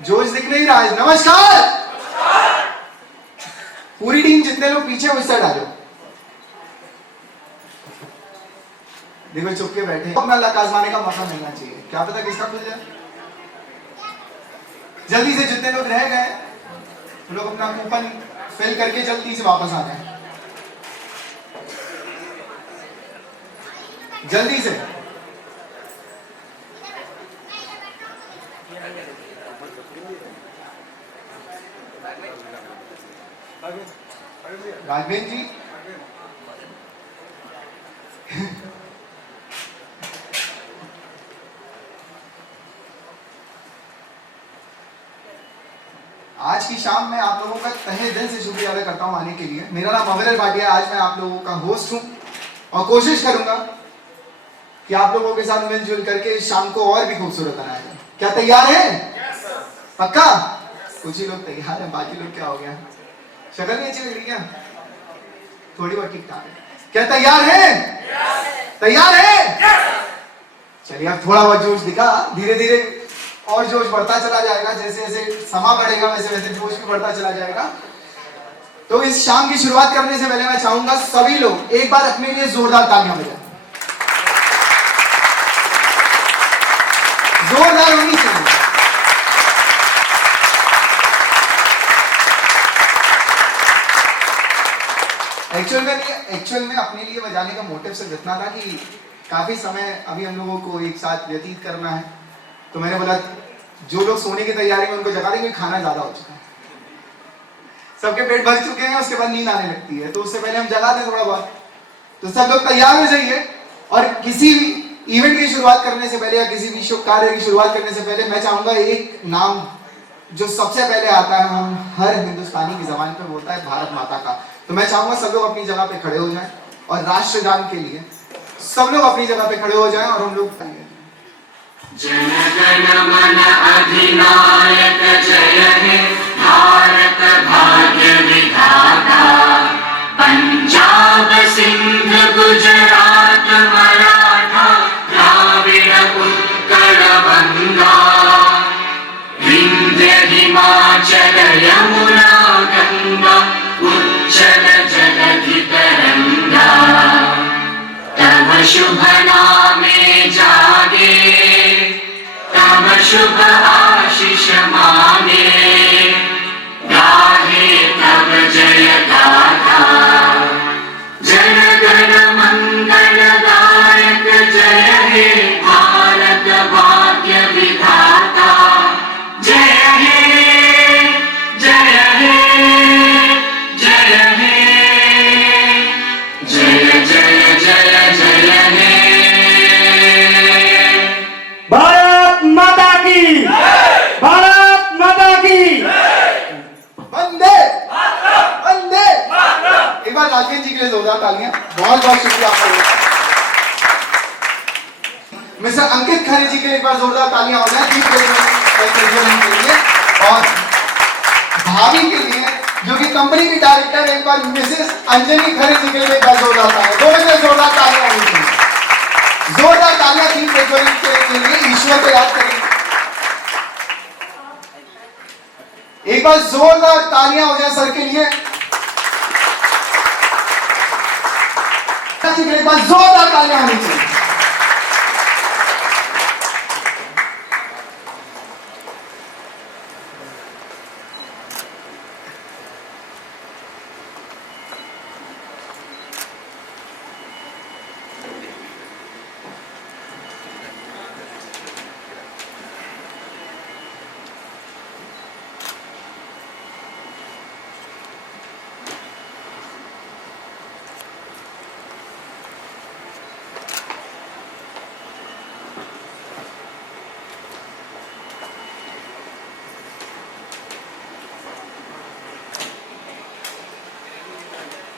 जोश दिख नहीं रहा है। नमस्कार। पूरी टीम, जितने लोग पीछे उस साइड आ जाओ। देखो चुप के बैठे, अपना लक आजमाने का मौका मिलना चाहिए, क्या पता किसका खुल जाए। जल्दी से जितने लोग रह गए वो लोग अपना कूपन फिल करके जल्दी से वापस आ जाए, जल्दी से। राघवेंद्र जी आज की शाम में आप लोगों का तहे दिल से शुक्रिया अदा करता हूं आने के लिए। मेरा नाम अविरल भाटिया, आज मैं आप लोगों का होस्ट हूं और कोशिश करूंगा कि आप लोगों के साथ मिलजुल करके इस शाम को और भी खूबसूरत बनाया जाए। क्या तैयार हैं? पक्का? कुछ ही लोग तैयार हैं, बाकी लोग क्या हो गया, शक्ल नहीं अच्छी लग रही क्या? थोड़ी बहुत ठीक ठाक है। क्या तैयार हैं? तैयार हैं? चलिए अब थोड़ा बहुत जोश दिखा, धीरे धीरे और जोश बढ़ता चला जाएगा, जैसे जैसे समा बढ़ेगा वैसे वैसे जोश भी बढ़ता चला जाएगा। तो इस शाम की शुरुआत करने से पहले मैं चाहूंगा सभी लोग एक बार अपने लिए जोरदार तालियां बजाएं। जोरदार होनी चाहिए। एक्चुअल में अपने लिए बजाने का मोटिव सिर्फ इतना था कि काफी समय अभी हम लोगों को एक साथ व्यतीत करना है, तो मैंने बोला जो लोग सोने की तैयारी में उनको जगा देंगे, खाना ज्यादा हो चुका है, सबके पेट भर चुके हैं, उसके बाद नींद आने लगती है, तो उससे पहले हम जगा दें थोड़ा बहुत। तो सब लोग तैयार हो जाइए। और किसी भी इवेंट की शुरुआत करने से पहले या किसी भी शुभ कार्य की शुरुआत करने से पहले मैं चाहूंगा एक नाम जो सबसे पहले आता है, हम हर हिंदुस्तानी की जबान पे बोलता है, भारत माता का। तो मैं चाहूंगा सब लोग अपनी जगह पे खड़े हो जाएं और राष्ट्रगान के लिए सब लोग अपनी जगह पे खड़े हो जाएं और हम लोग जन गण मन अधिनायक जय हे भारत भाग्य विधाता, पंजाब सिंध गुजरात मराठा द्राविड़ उत्कल बंगा, विंध्य हिमाचल यमुना गंगा उच्चल जलधि तरंगा, तव शुभ नामे जागे, तव शुभ आशीष मांगे, गाहे तव जय गाथा, जन गण मंगल दायक जय हे भारत भाग्य विधाता, जय हे जय हे जय हे जय जय जय जय हे। भारत माता की, भारत माता की, वंदे वंदे। एक बार राजेंद्र जी के लिए जोरदार तालियां। बहुत बहुत शुक्रिया आपका। मिस्टर अंकित खरे जी के लिए एक बार जोरदार तालियां हो जाए के लिए। और भाभी के लिए जो कि कंपनी की डायरेक्टर, एक बार मिसेस अंजलि खरे जी के लिए एक बार जोरदार तालियां। दोनों में जोरदार तालियां होनी चाहिए। जोरदार तालियां थी के लिए, ईश्वर को याद करेंगे। एक बार जोरदार तालियां हो जाए सर के लिए। एक बार जोरदार तालियां होनी चाहिए।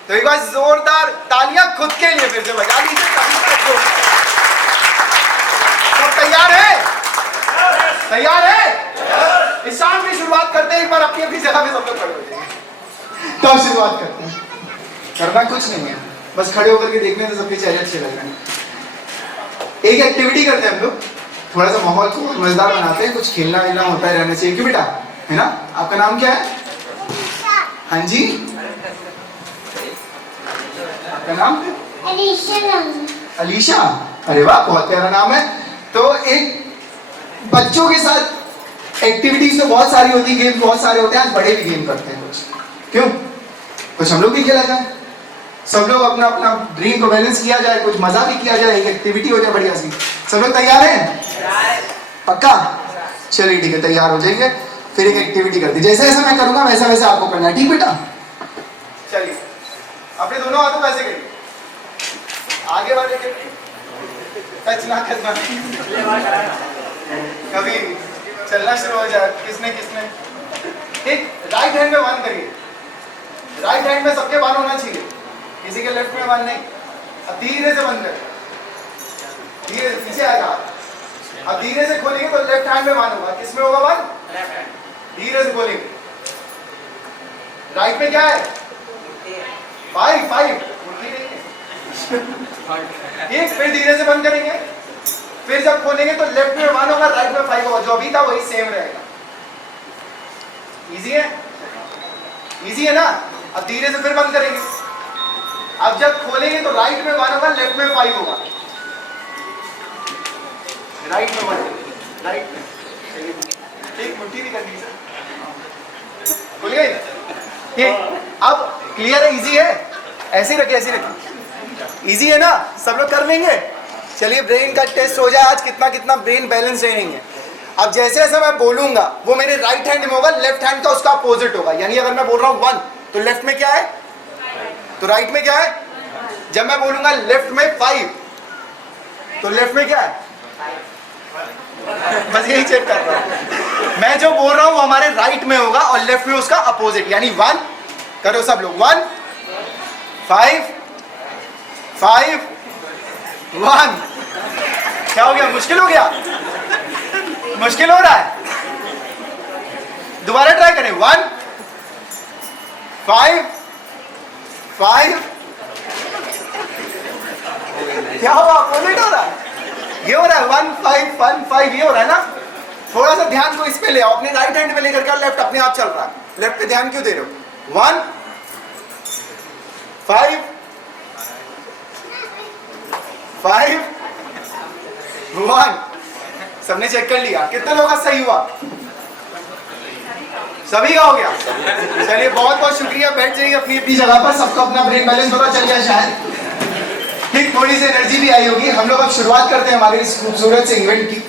तो एक बार जोरदार तालियां खुद के लिए फिर से बजा लीजिए। तो तैयार है? तैयार है? इस शाम की शुरुआत करते हैं। एक बार अपनी अपनी जगह पे सब लोग खड़े हो जाएंगे। तो शुरुआत करते हैं। करना कुछ नहीं है, बस खड़े होकर के देखने से सबके चेहरे अच्छे लग रहे हैं। एक एक्टिविटी करते हैं हम लोग। थोड़ा सा माहौल को मजेदार बनाते हैं, कुछ खेलना वेलना होता है, रहना चाहिए, क्यों बेटा, है ना? आपका नाम क्या है? हाँ जी, आपका नाम? अलीशा। अरे वाह, बहुत प्यारा नाम है। तो एक बच्चों के साथ एक्टिविटीज तो बहुत सारी होती है, गेम बहुत सारे होते हैं, आज बड़े भी गेम करते हैं कुछ, क्यों? कुछ हम लोग भी खेला जाए, सब लोग अपना अपना ड्रीम को बैलेंस किया जाए, कुछ मजा भी किया जाए, एक एक्टिविटी हो जाए बढ़िया सी। सब लोग तैयार हैं? पक्का? चलिए ठीक है, तैयार हो जाइए, फिर एक एक्टिविटी करते हैं। जैसे जैसे मैं करूंगा वैसा वैसा आपको करना है, ठीक बेटा? चलिए, अपने दोनों हाथों पैसे करिए, आगे वाले के टच ना करना, कभी चलना शुरू हो जाए, किसने किसने, ठीक? राइट हैंड में वन करिए, राइट हैंड में सबके वन होना चाहिए, किसी के लेफ्ट में वन नहीं। अब धीरे से बंद कर, धीरे पीछे आएगा, अब धीरे से खोलेंगे तो लेफ्ट हैंड में वन होगा, किसमें होगा वन? धीरे से खोलेंगे। राइट में क्या है? 5 5 ठीक, फिर धीरे से बंद करेंगे, फिर जब खोलेंगे तो लेफ्ट में 1 होगा, राइट में 5 होगा, जो अभी था वही सेम रहेगा। इजी है? इजी है ना? अब धीरे से फिर बंद करेंगे, अब जब खोलेंगे तो राइट में 1 होगा, लेफ्ट में 5 होगा, राइट में 1, राइट में, ठीक, मुट्ठी भी करनी है, खुल गई? ठीक, अब क्लियर है? इजी है? ऐसे ही रखिए, ऐसे ही रखिए, इजी है ना? सब लोग कर लेंगे? चलिए, ब्रेन का टेस्ट हो जाए आज, कितना कितना ब्रेन बैलेंस रहेंगे। अब जैसे जैसे मैं बोलूंगा वो मेरे राइट हैंड में होगा, लेफ्ट हैंड का उसका अपोजिट होगा, यानी अगर मैं बोल रहा हूं 1 तो लेफ्ट में क्या है, तो राइट में क्या है? जब मैं बोलूंगा लेफ्ट में 5 तो लेफ्ट में क्या है? बस यही चेक कर रहा हूं, मैं जो बोल रहा हूं वो हमारे राइट में होगा और लेफ्ट में उसका अपोजिट, यानी 1 करो सब लोग, 1 5 5 1। क्या हो गया? मुश्किल हो गया? मुश्किल हो रहा है? दोबारा ट्राई करें, 1 5 5। क्या हुआ? अपोजिट हो रहा है, ये हो रहा है 1 5 1 5, ये हो रहा है ना? थोड़ा सा ध्यान को इस पे ले आओ, अपने राइट हैंड पे लेकर के, लेफ्ट अपने आप चल रहा है, लेफ्ट पे ध्यान क्यों दे रहे हो? 1 5 5 1। सबने चेक कर लिया? कितने लोगों का सही हुआ? सभी का हो गया? चलिए, बहुत बहुत शुक्रिया, बैठ जाइए अपनी अपनी जगह पर, सबका अपना ब्रेन बैलेंस पता चल गया शायद, ठीक, थोड़ी सी एनर्जी भी आई होगी। हम लोग अब शुरुआत करते हैं हमारे इस खूबसूरत से इवेंट की।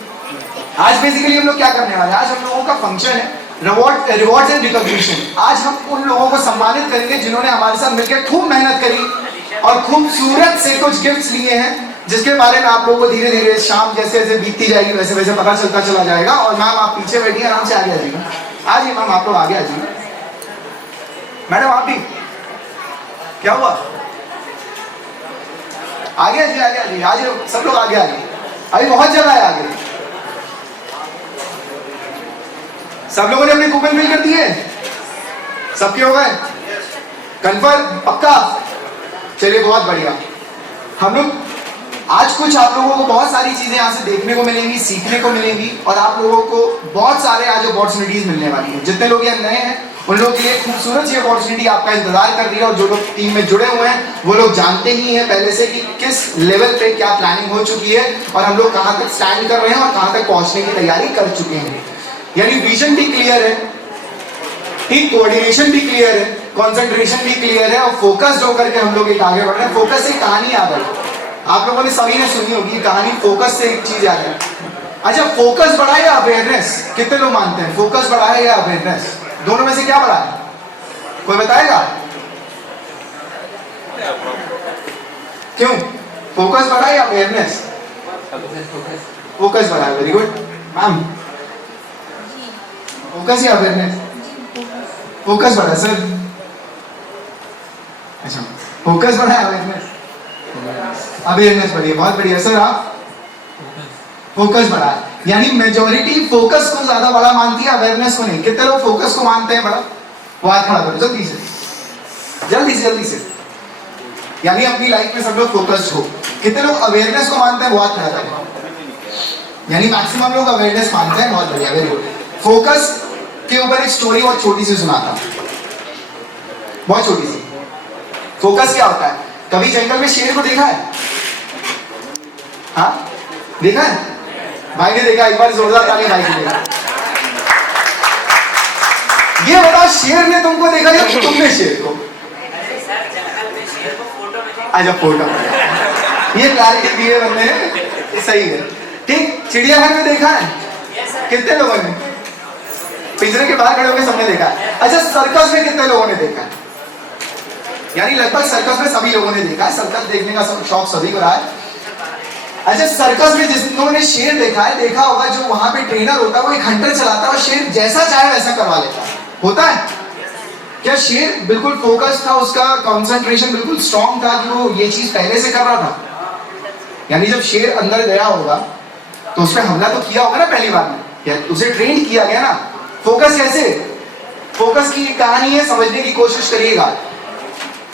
आज बेसिकली हम लोग क्या करने वाले हैं? आज हम लोगों का फंक्शन है रिवॉर्ड्स एंड रिकॉग्निशन। आज हम उन लोगों को सम्मानित करेंगे जिन्होंने हमारे साथ मिलकर खूब मेहनत करी और खूबसूरत से कुछ गिफ्ट्स लिए हैं, जिसके बारे में आप लोगों को धीरे धीरे शाम जैसे जैसे बीतती जाएगी वैसे वैसे पता चलता चला जाएगा। और मैम आप पीछे बैठिए, आराम से आगे आ जाइए, आज ही मैम आप लोग आगे आ जाइए। मैडम आप भी, क्या हुआ? आगे आ जाइए, आगे आ जाइए, आज सब लोग आगे आ जाइए, अभी बहुत जगह है आगे। सब लोगों ने अपने कूपन फिल कर दिए? सबके हो गए? कंफर्म? पक्का? चलिए, बहुत बढ़िया। हम लोग आज कुछ आप लोगों को बहुत सारी चीजें यहाँ से देखने को मिलेंगी, सीखने को मिलेंगी, और आप लोगों को बहुत सारे आज अपॉर्चुनिटीज मिलने वाली है। जितने लोग यहाँ नए हैं उन लोगों के लिए खूबसूरत सी अपॉर्चुनिटी आपका इंतजार कर रही है, और जो लोग टीम में जुड़े हुए हैं वो लोग जानते ही हैं पहले से कि किस लेवल पे क्या प्लानिंग हो चुकी है और हम लोग कहाँ तक स्टैंड कर रहे हैं और कहाँ तक पहुँचने की तैयारी कर चुके हैं। यानी विजन भी क्लियर है, ठीक, कोऑर्डिनेशन भी क्लियर है, कंसंट्रेशन भी क्लियर है, और फोकस्ड होकर के हम लोग एक आगे बढ़ रहे हैं। फोकस से कहानी आ गई, आप लोगों ने सभी ने सुनी होगी कहानी, फोकस से एक चीज आ गई। अच्छा, फोकस बढ़ा या अवेयरनेस? कितने लोग मानते हैं फोकस बढ़ा है या अवेयरनेस? दोनों में से क्या बढ़ा है? कोई बताएगा? क्यों? फोकस बढ़ा या अवेयरनेस? फोकस बढ़ा है, वेरी गुड मैम। फोकस या अवेयरनेस? फोकस बढ़ा सर। अच्छा, फोकस बढ़ा है अवेयरनेस? अवेयरनेस बढ़ी है, बहुत बढ़िया सर। आप? फोकस बढ़ा है, यानी मेजॉरिटी फोकस को ज्यादा बड़ा मानती है, अवेयरनेस को नहीं। कितने लोग फोकस को मानते हैं बड़ा? वो हाथ खड़ा करो जल्दी से, जल्दी से, जल्दी से। यानी अपनी लाइफ में सब लोग फोकस्ड हो। कितने लोग अवेयरनेस को मानते हैं? वो हाथ खड़ा करो। यानी मैक्सिमम लोग अवेयरनेस मानते हैं, बहुत बढ़िया, वेरी गुड। फोकस के ऊपर एक स्टोरी बहुत छोटी सी सुनाता हूं, बहुत छोटी सी। फोकस क्या होता है? कभी जंगल में शेर को देखा है? हाँ, देखा है? भाई ने देखा, एक बार जोरदार ताली भाई के लिए। ये बताओ, शेर ने तुमको देखा या तुमने शेर को? अच्छा, फोटो ये क्लैरिटी दी है बंदे ने, सही है। ठीक, चिड़ियाघर में देखा है? कितने लोगों ने? पिंजरे के बाहर खड़े होकर सबने देखा है। अच्छा, सर्कस में कितने लोगों ने देखा है? यानी लगभग सर्कस में सभी लोगों ने देखा है, सर्कस देखने का शौक सभी को रहा है। अच्छा, सर्कस में जिस लोगों ने शेर देखा है, देखा होगा जो वहां पे ट्रेनर होता है वो एक हंटर चलाता है और शेर जैसा चाहे वैसा करवा लेता है, होता है क्या? शेर बिल्कुल फोकस था, उसका कंसंट्रेशन बिल्कुल स्ट्रांग था कि वो ये चीज पहले से कर रहा था। यानी जब शेर अंदर गया होगा तो उसने हमला तो किया होगा ना पहली बार में, या उसे ट्रेन किया गया ना। फोकस कैसे? फोकस की कहानी है, समझने की कोशिश करिएगा।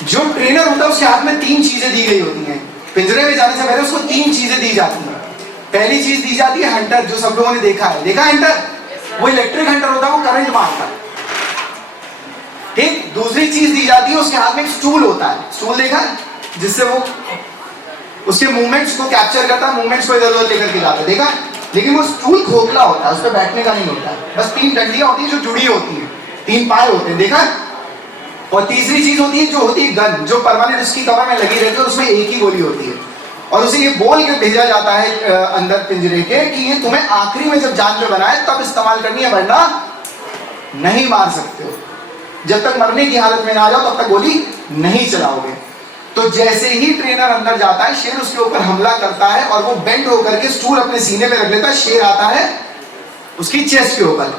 जो ट्रेनर होता है उसके हाथ में 3 चीजें दी गई होती हैं। पिंजरे में जाने से पहले उसको 3 चीजें दी जाती हैं। पहली चीज दी जाती है हंटर, जो सब लोगों ने देखा है। देखा हंटर? वो इलेक्ट्रिक हंटर होता है, वो करंट मारता है। ठीक, दूसरी चीज दी जाती है, उसके हाथ में एक स्टूल होता है। स्टूल देखा है? जिससे वो उसके मूवमेंट्स को कैप्चर करता है, मूवमेंट्स को इधर उधर लेकर के जाता है, देखा? लेकिन वो स्टूल खोखला होता है, उस पर बैठने का नहीं होता है। बस 3 डंडियां होती है जो जुड़ी होती हैं, 3 पाए होते हैं, देखा? और तीसरी चीज होती है जो होती है गन, जो परमानेंट उसकी कवर में लगी रहती है, उसमें एक ही गोली होती है। और उसे ये बोल के भेजा जाता है अंदर पिंजरे के कि ये तुम्हें आखिरी में जब जान पे बनाए तब इस्तेमाल करनी है, वरना नहीं मार सकते हो। जब तक मरने की हालत में ना आ जाओ तब तक गोली नहीं चलाओगे। तो जैसे ही ट्रेनर अंदर जाता है, शेर उसके ऊपर हमला करता है और वो बेंड होकर के स्टूल अपने सीने पे रख लेता है। शेर आता है उसकी चेस्ट के ऊपर।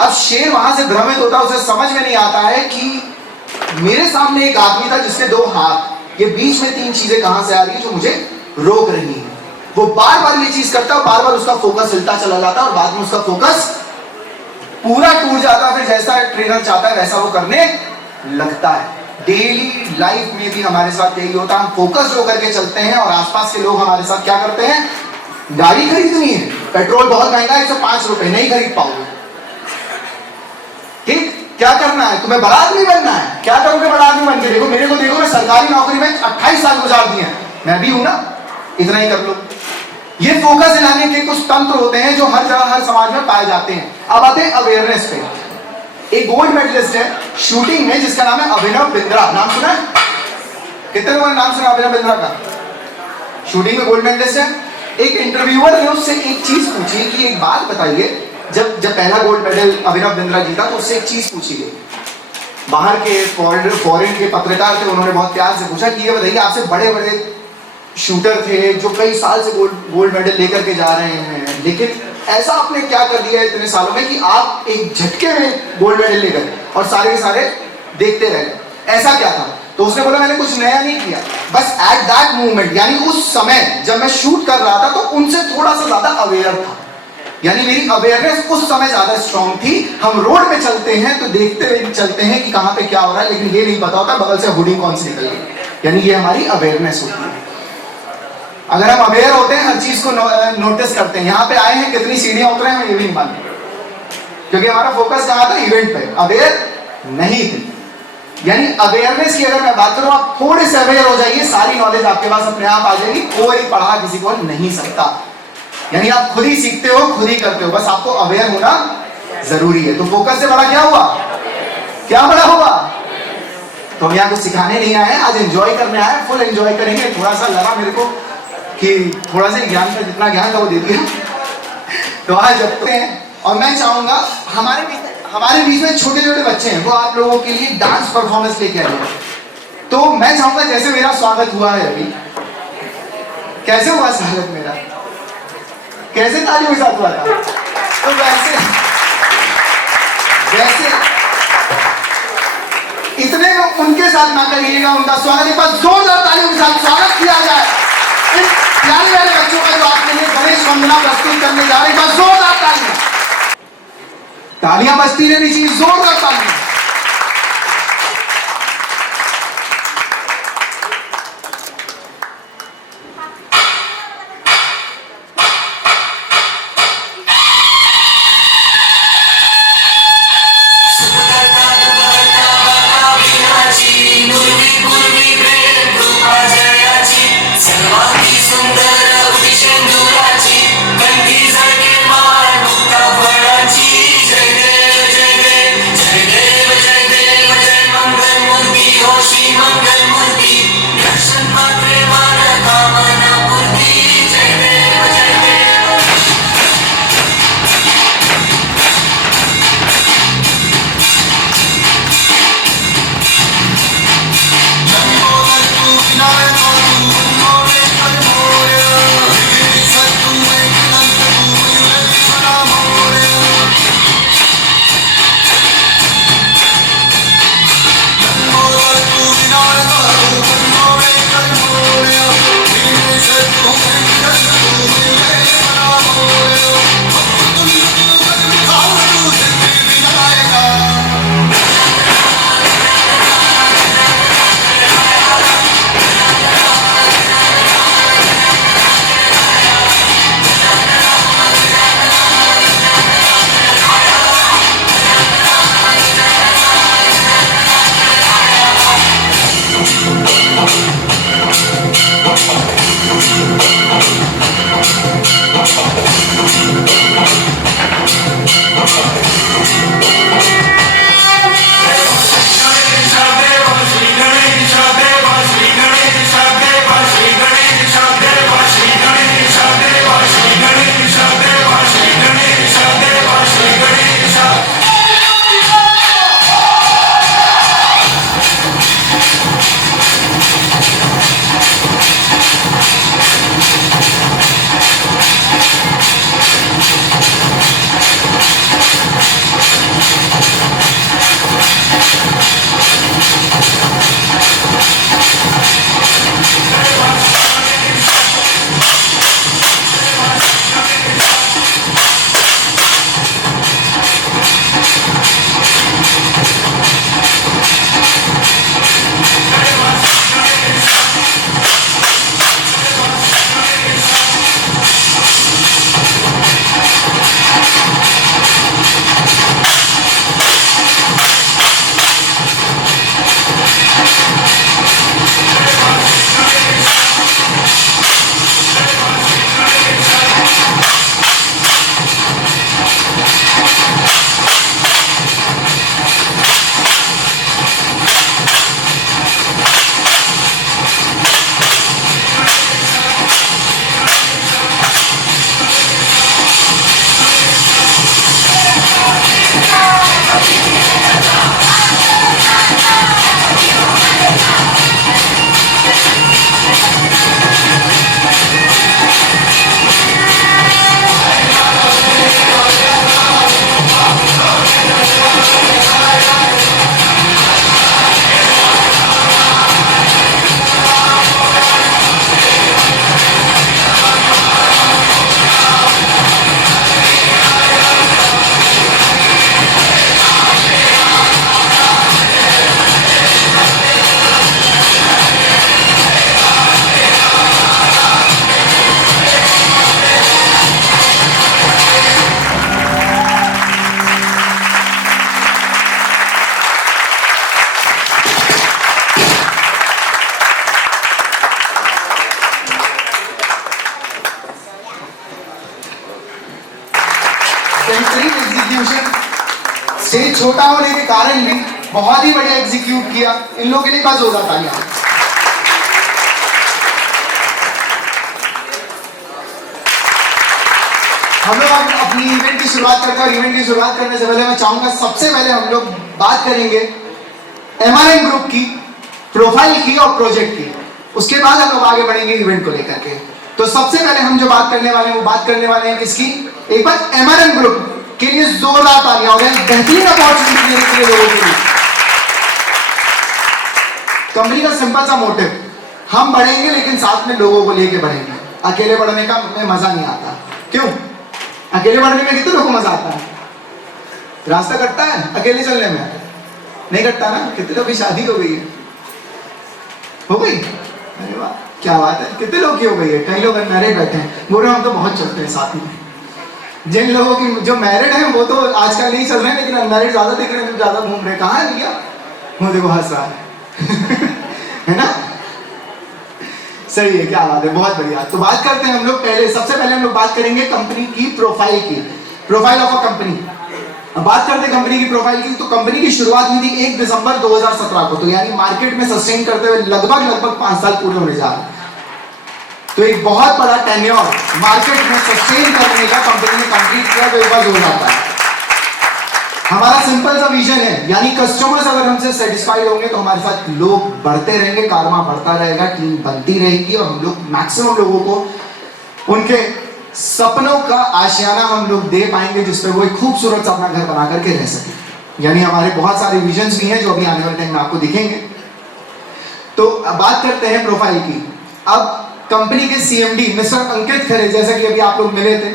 अब शेर वहां से भ्रमित होता है, उसे समझ में नहीं आता है कि मेरे सामने एक आदमी था जिसके 2 हाथ, ये बीच में 3 चीजें कहां से आ रही है जो मुझे रोक रही है। वो बार बार ये चीज करता है, बार बार उसका फोकस हिलता चला जाता है और बाद में उसका फोकस पूरा टूट जाता है। फिर जैसा ट्रेनर चाहता है वैसा वो करने लगता है। डेली लाइफ में भी हमारे साथ यही होता है, हम फोकस होकर के चलते हैं और आसपास के लोग हमारे साथ क्या करते हैं? गाड़ी खरीदनी है, पेट्रोल बहुत महंगा है, 105 रुपए, नहीं खरीद पाओगे। ठीक, क्या करना है? तुम्हें बड़ा आदमी बनना है, क्या करोगे बड़ा आदमी बन के? देखो मेरे को, देखो मैं सरकारी नौकरी में 28 साल गुजार दिए हैं, मैं भी हूं ना, इतना ही कर लो। ये फोकस दिलाने के कुछ तंत्र होते हैं जो हर जगह हर समाज में पाए जाते हैं। अब आते हैं अवेयरनेस पे। एक गोल्ड मेडलिस्ट है शूटिंग में जिसका नाम है अभिनव बिंद्रा, नाम सुना है? कितने लोगों ने नाम सुना अभिनव बिंद्रा का? शूटिंग में गोल्ड मेडलिस्ट है। एक इंटरव्यूअर ने उससे एक चीज पूछी कि एक बात बताइए, जब पहला गोल्ड मेडल अभिनव बिंद्रा जीता तो उससे एक चीज पूछी गई। बाहर के फॉरेन के पत्रकार थे, उन्होंने बहुत प्यार से पूछा कि ये बताइए, आपसे बड़े बड़े शूटर थे जो कई साल से गोल्ड मेडल लेकर के जा रहे हैं, लेकिन ऐसा आपने क्या कर दिया इतने सालों में कि आप एक झटके में गोल्ड मेडल ले गए और सारे के सारे देखते रह गए, ऐसा क्या था? तो उसने बोला मैंने कुछ नया नहीं किया, बस एट दैट मोमेंट, यानी उस समय जब मैं शूट कर रहा था तो उनसे थोड़ा सा ज्यादा अवेयर था। यानी मेरी अवेयरनेस उस समय ज्यादा स्ट्रांग थी। हम रोड पे चलते हैं तो देखते हुए चलते हैं कि कहां पे क्या हो रहा है, लेकिन ये नहीं पता होता बगल से हुडी कौन सी निकल गई। यानी ये हमारी अवेयरनेस होती है। अगर हम अवेयर होते हैं, हर चीज को नोटिस करते हैं। यहाँ पे आए हैं, कितनी सीढ़ियां उतरे हैं ये भी नहीं मानते, क्योंकि हमारा फोकस कहाँ था? इवेंट पे, अवेयर नहीं थे। यानी अवेयरनेस की अगर मैं बात करूं, आप थोड़े से अवेयर हो जाइए, सारी नॉलेज आपके पास अपने आप आ जाएगी। कोई पढ़ा किसी को नहीं सकता। यानी आप खुद ही सीखते हो, खुद ही करते हो, बस आपको अवेयर होना जरूरी है। तो फोकस से बड़ा क्या हुआ? क्या बड़ा हुआ? तो हम यहाँ कुछ सिखाने नहीं आए, आज एंजॉय करने आए, फुल एंजॉय करेंगे। थोड़ा सा लगा मेरे को कि थोड़ा सा ज्ञान का जितना ज्ञान था वो दे दिया, तो आज जपते हैं। और मैं चाहूंगा हमारे बीच में छोटे छोटे बच्चे हैं, वो आप लोगों के लिए डांस परफॉर्मेंस लेके आए हैं। तो मैं चाहूंगा जैसे मेरा स्वागत हुआ है अभी, कैसे हुआ स्वागत मेरा? कैसे तालियों के साथ हुआ था? तो वैसे इतने में उनके साथ ना करिएगा, उनका स्वागत एक बार जोरदार तालियों के साथ स्वागत किया जाए इन प्यारे प्यारे बच्चों का जो आपके लिए गणेश वंदना प्रस्तुत करने जा रहे हैं। बस जोरदार तालियां बजती रहनी चाहिए, जोरदार तालियां। स्टेज छोटा होने के कारण भी बहुत ही बढ़िया एग्जीक्यूट किया। इन लोगों के लिए बस जोरदार तालियां। हम लोग अपनी इवेंट की शुरुआत करते हैं और इवेंट की शुरुआत करने से पहले मैं चाहूंगा सबसे पहले हम लोग बात करेंगे MRN ग्रुप की, प्रोफाइल की और प्रोजेक्ट की। उसके बाद हम लोग आगे बढ़ेंगे इवेंट को लेकर के। तो सबसे पहले हम जो बात करने वाले हैं वो बात करने वाले हैं किसकी? एक बार MRN ग्रुप के लिए जोरदार तालियां हो गई। बेहतरीन अपॉर्चुनिटी देने के लिए लोगों के लिए। कंपनी का सिंपल सा मोटिव, हम बढ़ेंगे लेकिन साथ में लोगों को लेके बढ़ेंगे। अकेले बढ़ने का में मजा नहीं आता। क्यों? अकेले बढ़ने में कितने लोगों को मजा आता है? रास्ता कटता है अकेले चलने में? नहीं कटता ना। कितने लोग की शादी हो गई है? हो गई? अरे वाह, क्या बात है। कितने लोग की हो गई है? कई लोग अनमैरिड बैठे हैं। बोले हम तो बहुत चलते हैं साथ में। जिन लोगों की जो मैरिड हैं वो तो आजकल नहीं चल रहे हैं, लेकिन अनमैरिड ज्यादा दिख रहे हैं, ज्यादा घूम रहे हैं। कहाँ है भैया? वो देखो हंस रहा है है ना? सही है, क्या बात है, बहुत बढ़िया। तो बात करते हैं हम लोग सबसे पहले हम लोग बात करेंगे कंपनी की प्रोफाइल की, प्रोफाइल ऑफ अ कंपनी। अब बात करते हैं कंपनी की प्रोफाइल की। तो कंपनी की शुरुआत हुई थी 1 दिसंबर 2017 को। तो यानी मार्केट में सस्टेन करते हुए लगभग 5 साल पूरे होने जा रहे हैं। तो एक बहुत बड़ा टेन्योर मार्केट में सस्टेन करने का कंपनी ने कंप्लीट किया। तो एक बार हो जाता है। हमारा सिंपल सा विजन है, यानी कस्टमर्स अगर हमसे सेटिस्फाइड होंगे तो हमारे साथ लोग बढ़ते रहेंगे, कारमा बढ़ता रहेगा, टीम बनती रहेगी और हम लोग मैक्सिमम लोगों को उनके सपनों का आशियाना हम लोग दे पाएंगे, जिसपे वो एक खूबसूरत सा अपना घर बना करके रह सके। यानी हमारे बहुत सारे विजन्स भी हैं जो अभी आने वाले टाइम में आपको दिखेंगे। तो बात करते हैं प्रोफाइल की। अब कंपनी के CMD मिस्टर अंकित खरे, जैसा कि अभी आप लोग मिले थे,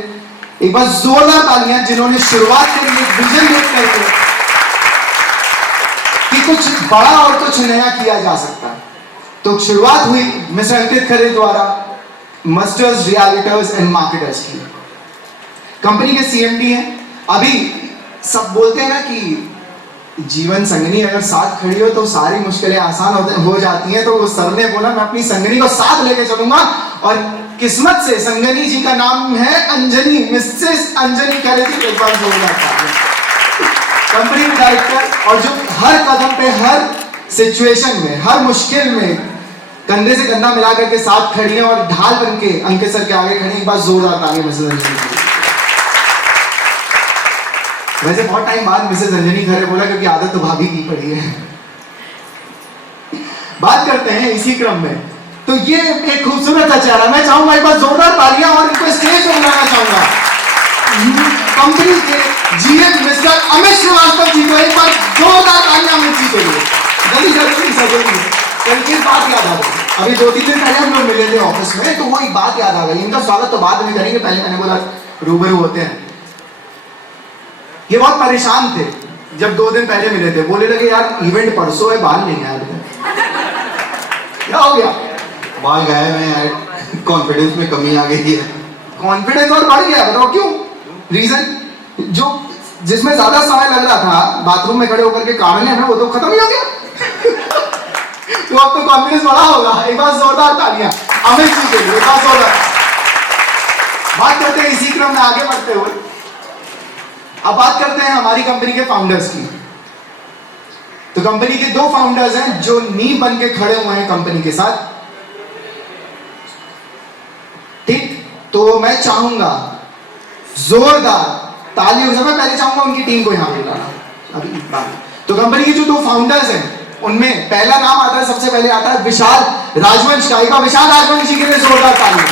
एक बार जोरदार तालियां, जिन्होंने शुरुआत करी एक विजन देख करके कि कुछ बड़ा और कुछ नया किया जा सकता है। तो शुरुआत हुई मिस्टर अंकित खरे द्वारा मास्टर्स रियलिटर्स एंड मार्केटर्स की। कंपनी के CMD हैं। अभी सब बोलते हैं ना कि जीवन संगनी अगर साथ खड़ी हो तो सारी मुश्किलें आसान हो जाती हैं। तो उस सर ने बोला मैं अपनी संगनी को साथ लेके चलूंगा, और किस्मत से संगनी जी का नाम है अंजनी, मिसेस अंजनी खरे जी। एक बार कंपनी के डायरेक्टर, और जो हर कदम पे, हर सिचुएशन में, हर मुश्किल में कंधे से कंधा मिला करके साथ खड़ी है और ढाल बन के अंकित सर के आगे खड़ी। एक बार जोरदार तालियां मिसेस अंजनी खरे। वैसे बहुत टाइम बाद मिसेस अंजनी खरे बोला, क्योंकि आदत तो भाभी की पड़ी है। बात करते हैं इसी क्रम में। तो ये एक खूबसूरत सा चेहरा, मैं चाहूंगा एक बार जोरदार तालियां और इनको स्टेज पर बुलाना चाहूंगा कंपनी के GM मिस्टर अमित श्रीवास्तव जी को। एक बार जोरदार तालियां अमित जी के लिए। जल्दी जल्दी एक बात याद आ गई। अभी 2-3 दिन पहले हम लोग मिले थे ऑफिस में, तो वो एक बात याद आ गई। इनका स्वागत तो बाद में करेंगे, पहले मैंने बोला रूबरू होते हैं। ये बहुत परेशान थे जब 2 दिन पहले मिले थे। बोले लगे यार इवेंट परसों है, बाल नहीं आया। क्या हो गया? बाल गए हैं, कॉन्फिडेंस में कमी आ गई है। कॉन्फिडेंस और बढ़ गया, बताओ क्यों? रीजन जो जिसमें ज्यादा समय लग रहा था बाथरूम में खड़े होकर के काढ़ने में, वो तो खत्म ही हो गया। तो अब तो कॉन्फिडेंस बढ़ा होगा। एक बार जोरदार तालियां अमित जी के लिए। एक बार जोरदार। बात करते हैं इसी क्रम में आगे बढ़ते हुए। अब बात करते हैं हमारी कंपनी के फाउंडर्स की। तो कंपनी के 2 फाउंडर्स हैं जो नींव बन के खड़े हुए हैं कंपनी के साथ। ठीक, तो मैं चाहूंगा जोरदार तालियों से, मैं पहले चाहूंगा उनकी टीम को यहां पे बुलाना। अभी तो कंपनी के जो 2 फाउंडर्स हैं उनमें पहला नाम आता है, सबसे पहले आता है विशाल राजवंश का। एक बार विशाल राजवंश जी के लिए जोरदार तालियां।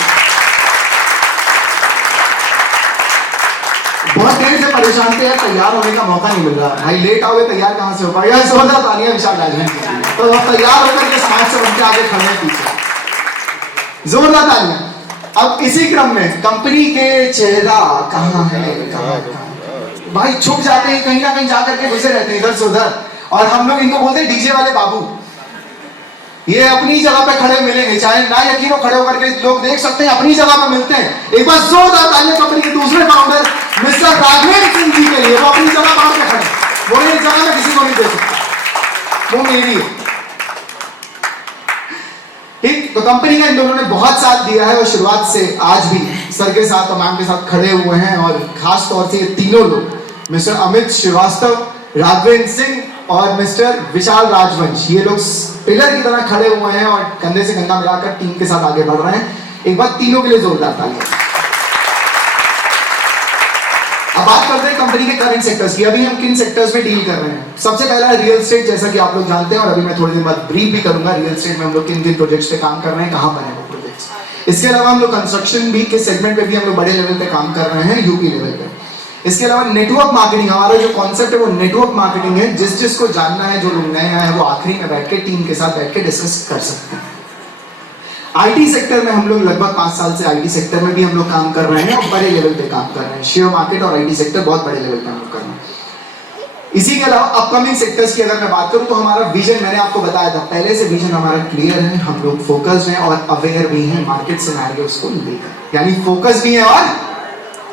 बहुत देर से परेशान थे यार, तैयार होने का मौका नहीं मिल रहा भाई। लेट आओगे तैयार कहां से हो पाएगा? जोरदार तालियां विशाल राजवंश जी के लिए। तो वो तैयार होकर के समाज से बनके आगे खड़े हैं पीछे। जोरदार तालियां। अब इसी क्रम में कंपनी के चेहरा कहां है? भाई छुप जाते हैं, कहीं ना कहीं जाकर के घुसे रहते हैं इधर से उधर, और हम लोग इनको बोलते हैं डीजे वाले बाबू। ये अपनी जगह पे खड़े मिलेंगे, चाहे ना यकीन हो, खड़े होकर के लोग देख सकते हैं, अपनी जगह पे मिलते हैं। एक बार जोरदार तालियां कंपनी के दूसरे फाउंडर मिस्टर राघवेंद्र सिंह जी के लिए। वो अपनी जगह बाहर पे खड़े, बोले इस जगह में किसी को नहीं दे सकता, वो मेरी है। ठीक, तो कंपनी का इन दोनों ने बहुत साथ दिया है और शुरुआत से आज भी सर के साथ और मैम के साथ खड़े हुए हैं। और खास तौर से ये तीनों लोग, मिस्टर अमित श्रीवास्तव, राघवेंद्र सिंह और मिस्टर विशाल राजवंश, ये लोग पिलर की तरह खड़े हुए हैं और कंधे से कंधा मिलाकर टीम के साथ आगे बढ़ रहे हैं। एक बार तीनों के लिए जोरदार तालियां। अब बात करते हैं कंपनी के करंट सेक्टर्स की। अभी हम किन सेक्टर्स में डील कर रहे हैं? सबसे पहला है रियल एस्टेट, जैसा कि आप लोग जानते हैं, और अभी मैं थोड़ी देर बाद ब्रीफ भी करूंगा रियल एस्टेट में हम लोग किन किन प्रोजेक्ट्स पे काम कर रहे हैं, कहां पर है वो प्रोजेक्ट्स। इसके अलावा हम लोग कंस्ट्रक्शन भी के सेगमेंट पे भी हम लोग बड़े लेवल पे काम कर रहे हैं, यूपी लेवल पे। इसके अलावा नेटवर्क मार्केटिंग, हमारा जो कॉन्सेप्ट है वो नेटवर्क मार्केटिंग है। जिसको जानना है, जो लोग नए आए हैं, वो आखिरी में बैठ के टीम के साथ बैठ के डिस्कस कर सकते हैं। आईटी सेक्टर में हम लोग लगभग 5 साल से आईटी सेक्टर में भी हम लोग काम कर रहे हैं और बड़े लेवल पे काम कर रहे हैं। शेयर मार्केट और आईटी सेक्टर बहुत बड़े लेवल पे हम लोग कर रहे हैं। इसी के अलावा अपकमिंग सेक्टर्स की अगर मैं बात करूं तो हमारा विजन, मैंने आपको बताया था पहले से, विजन हमारा क्लियर है। हम लोग फोकस्ड हैं और अवेयर भी हैं मार्केट सिनेरियोस को लेकर, यानी फोकस भी है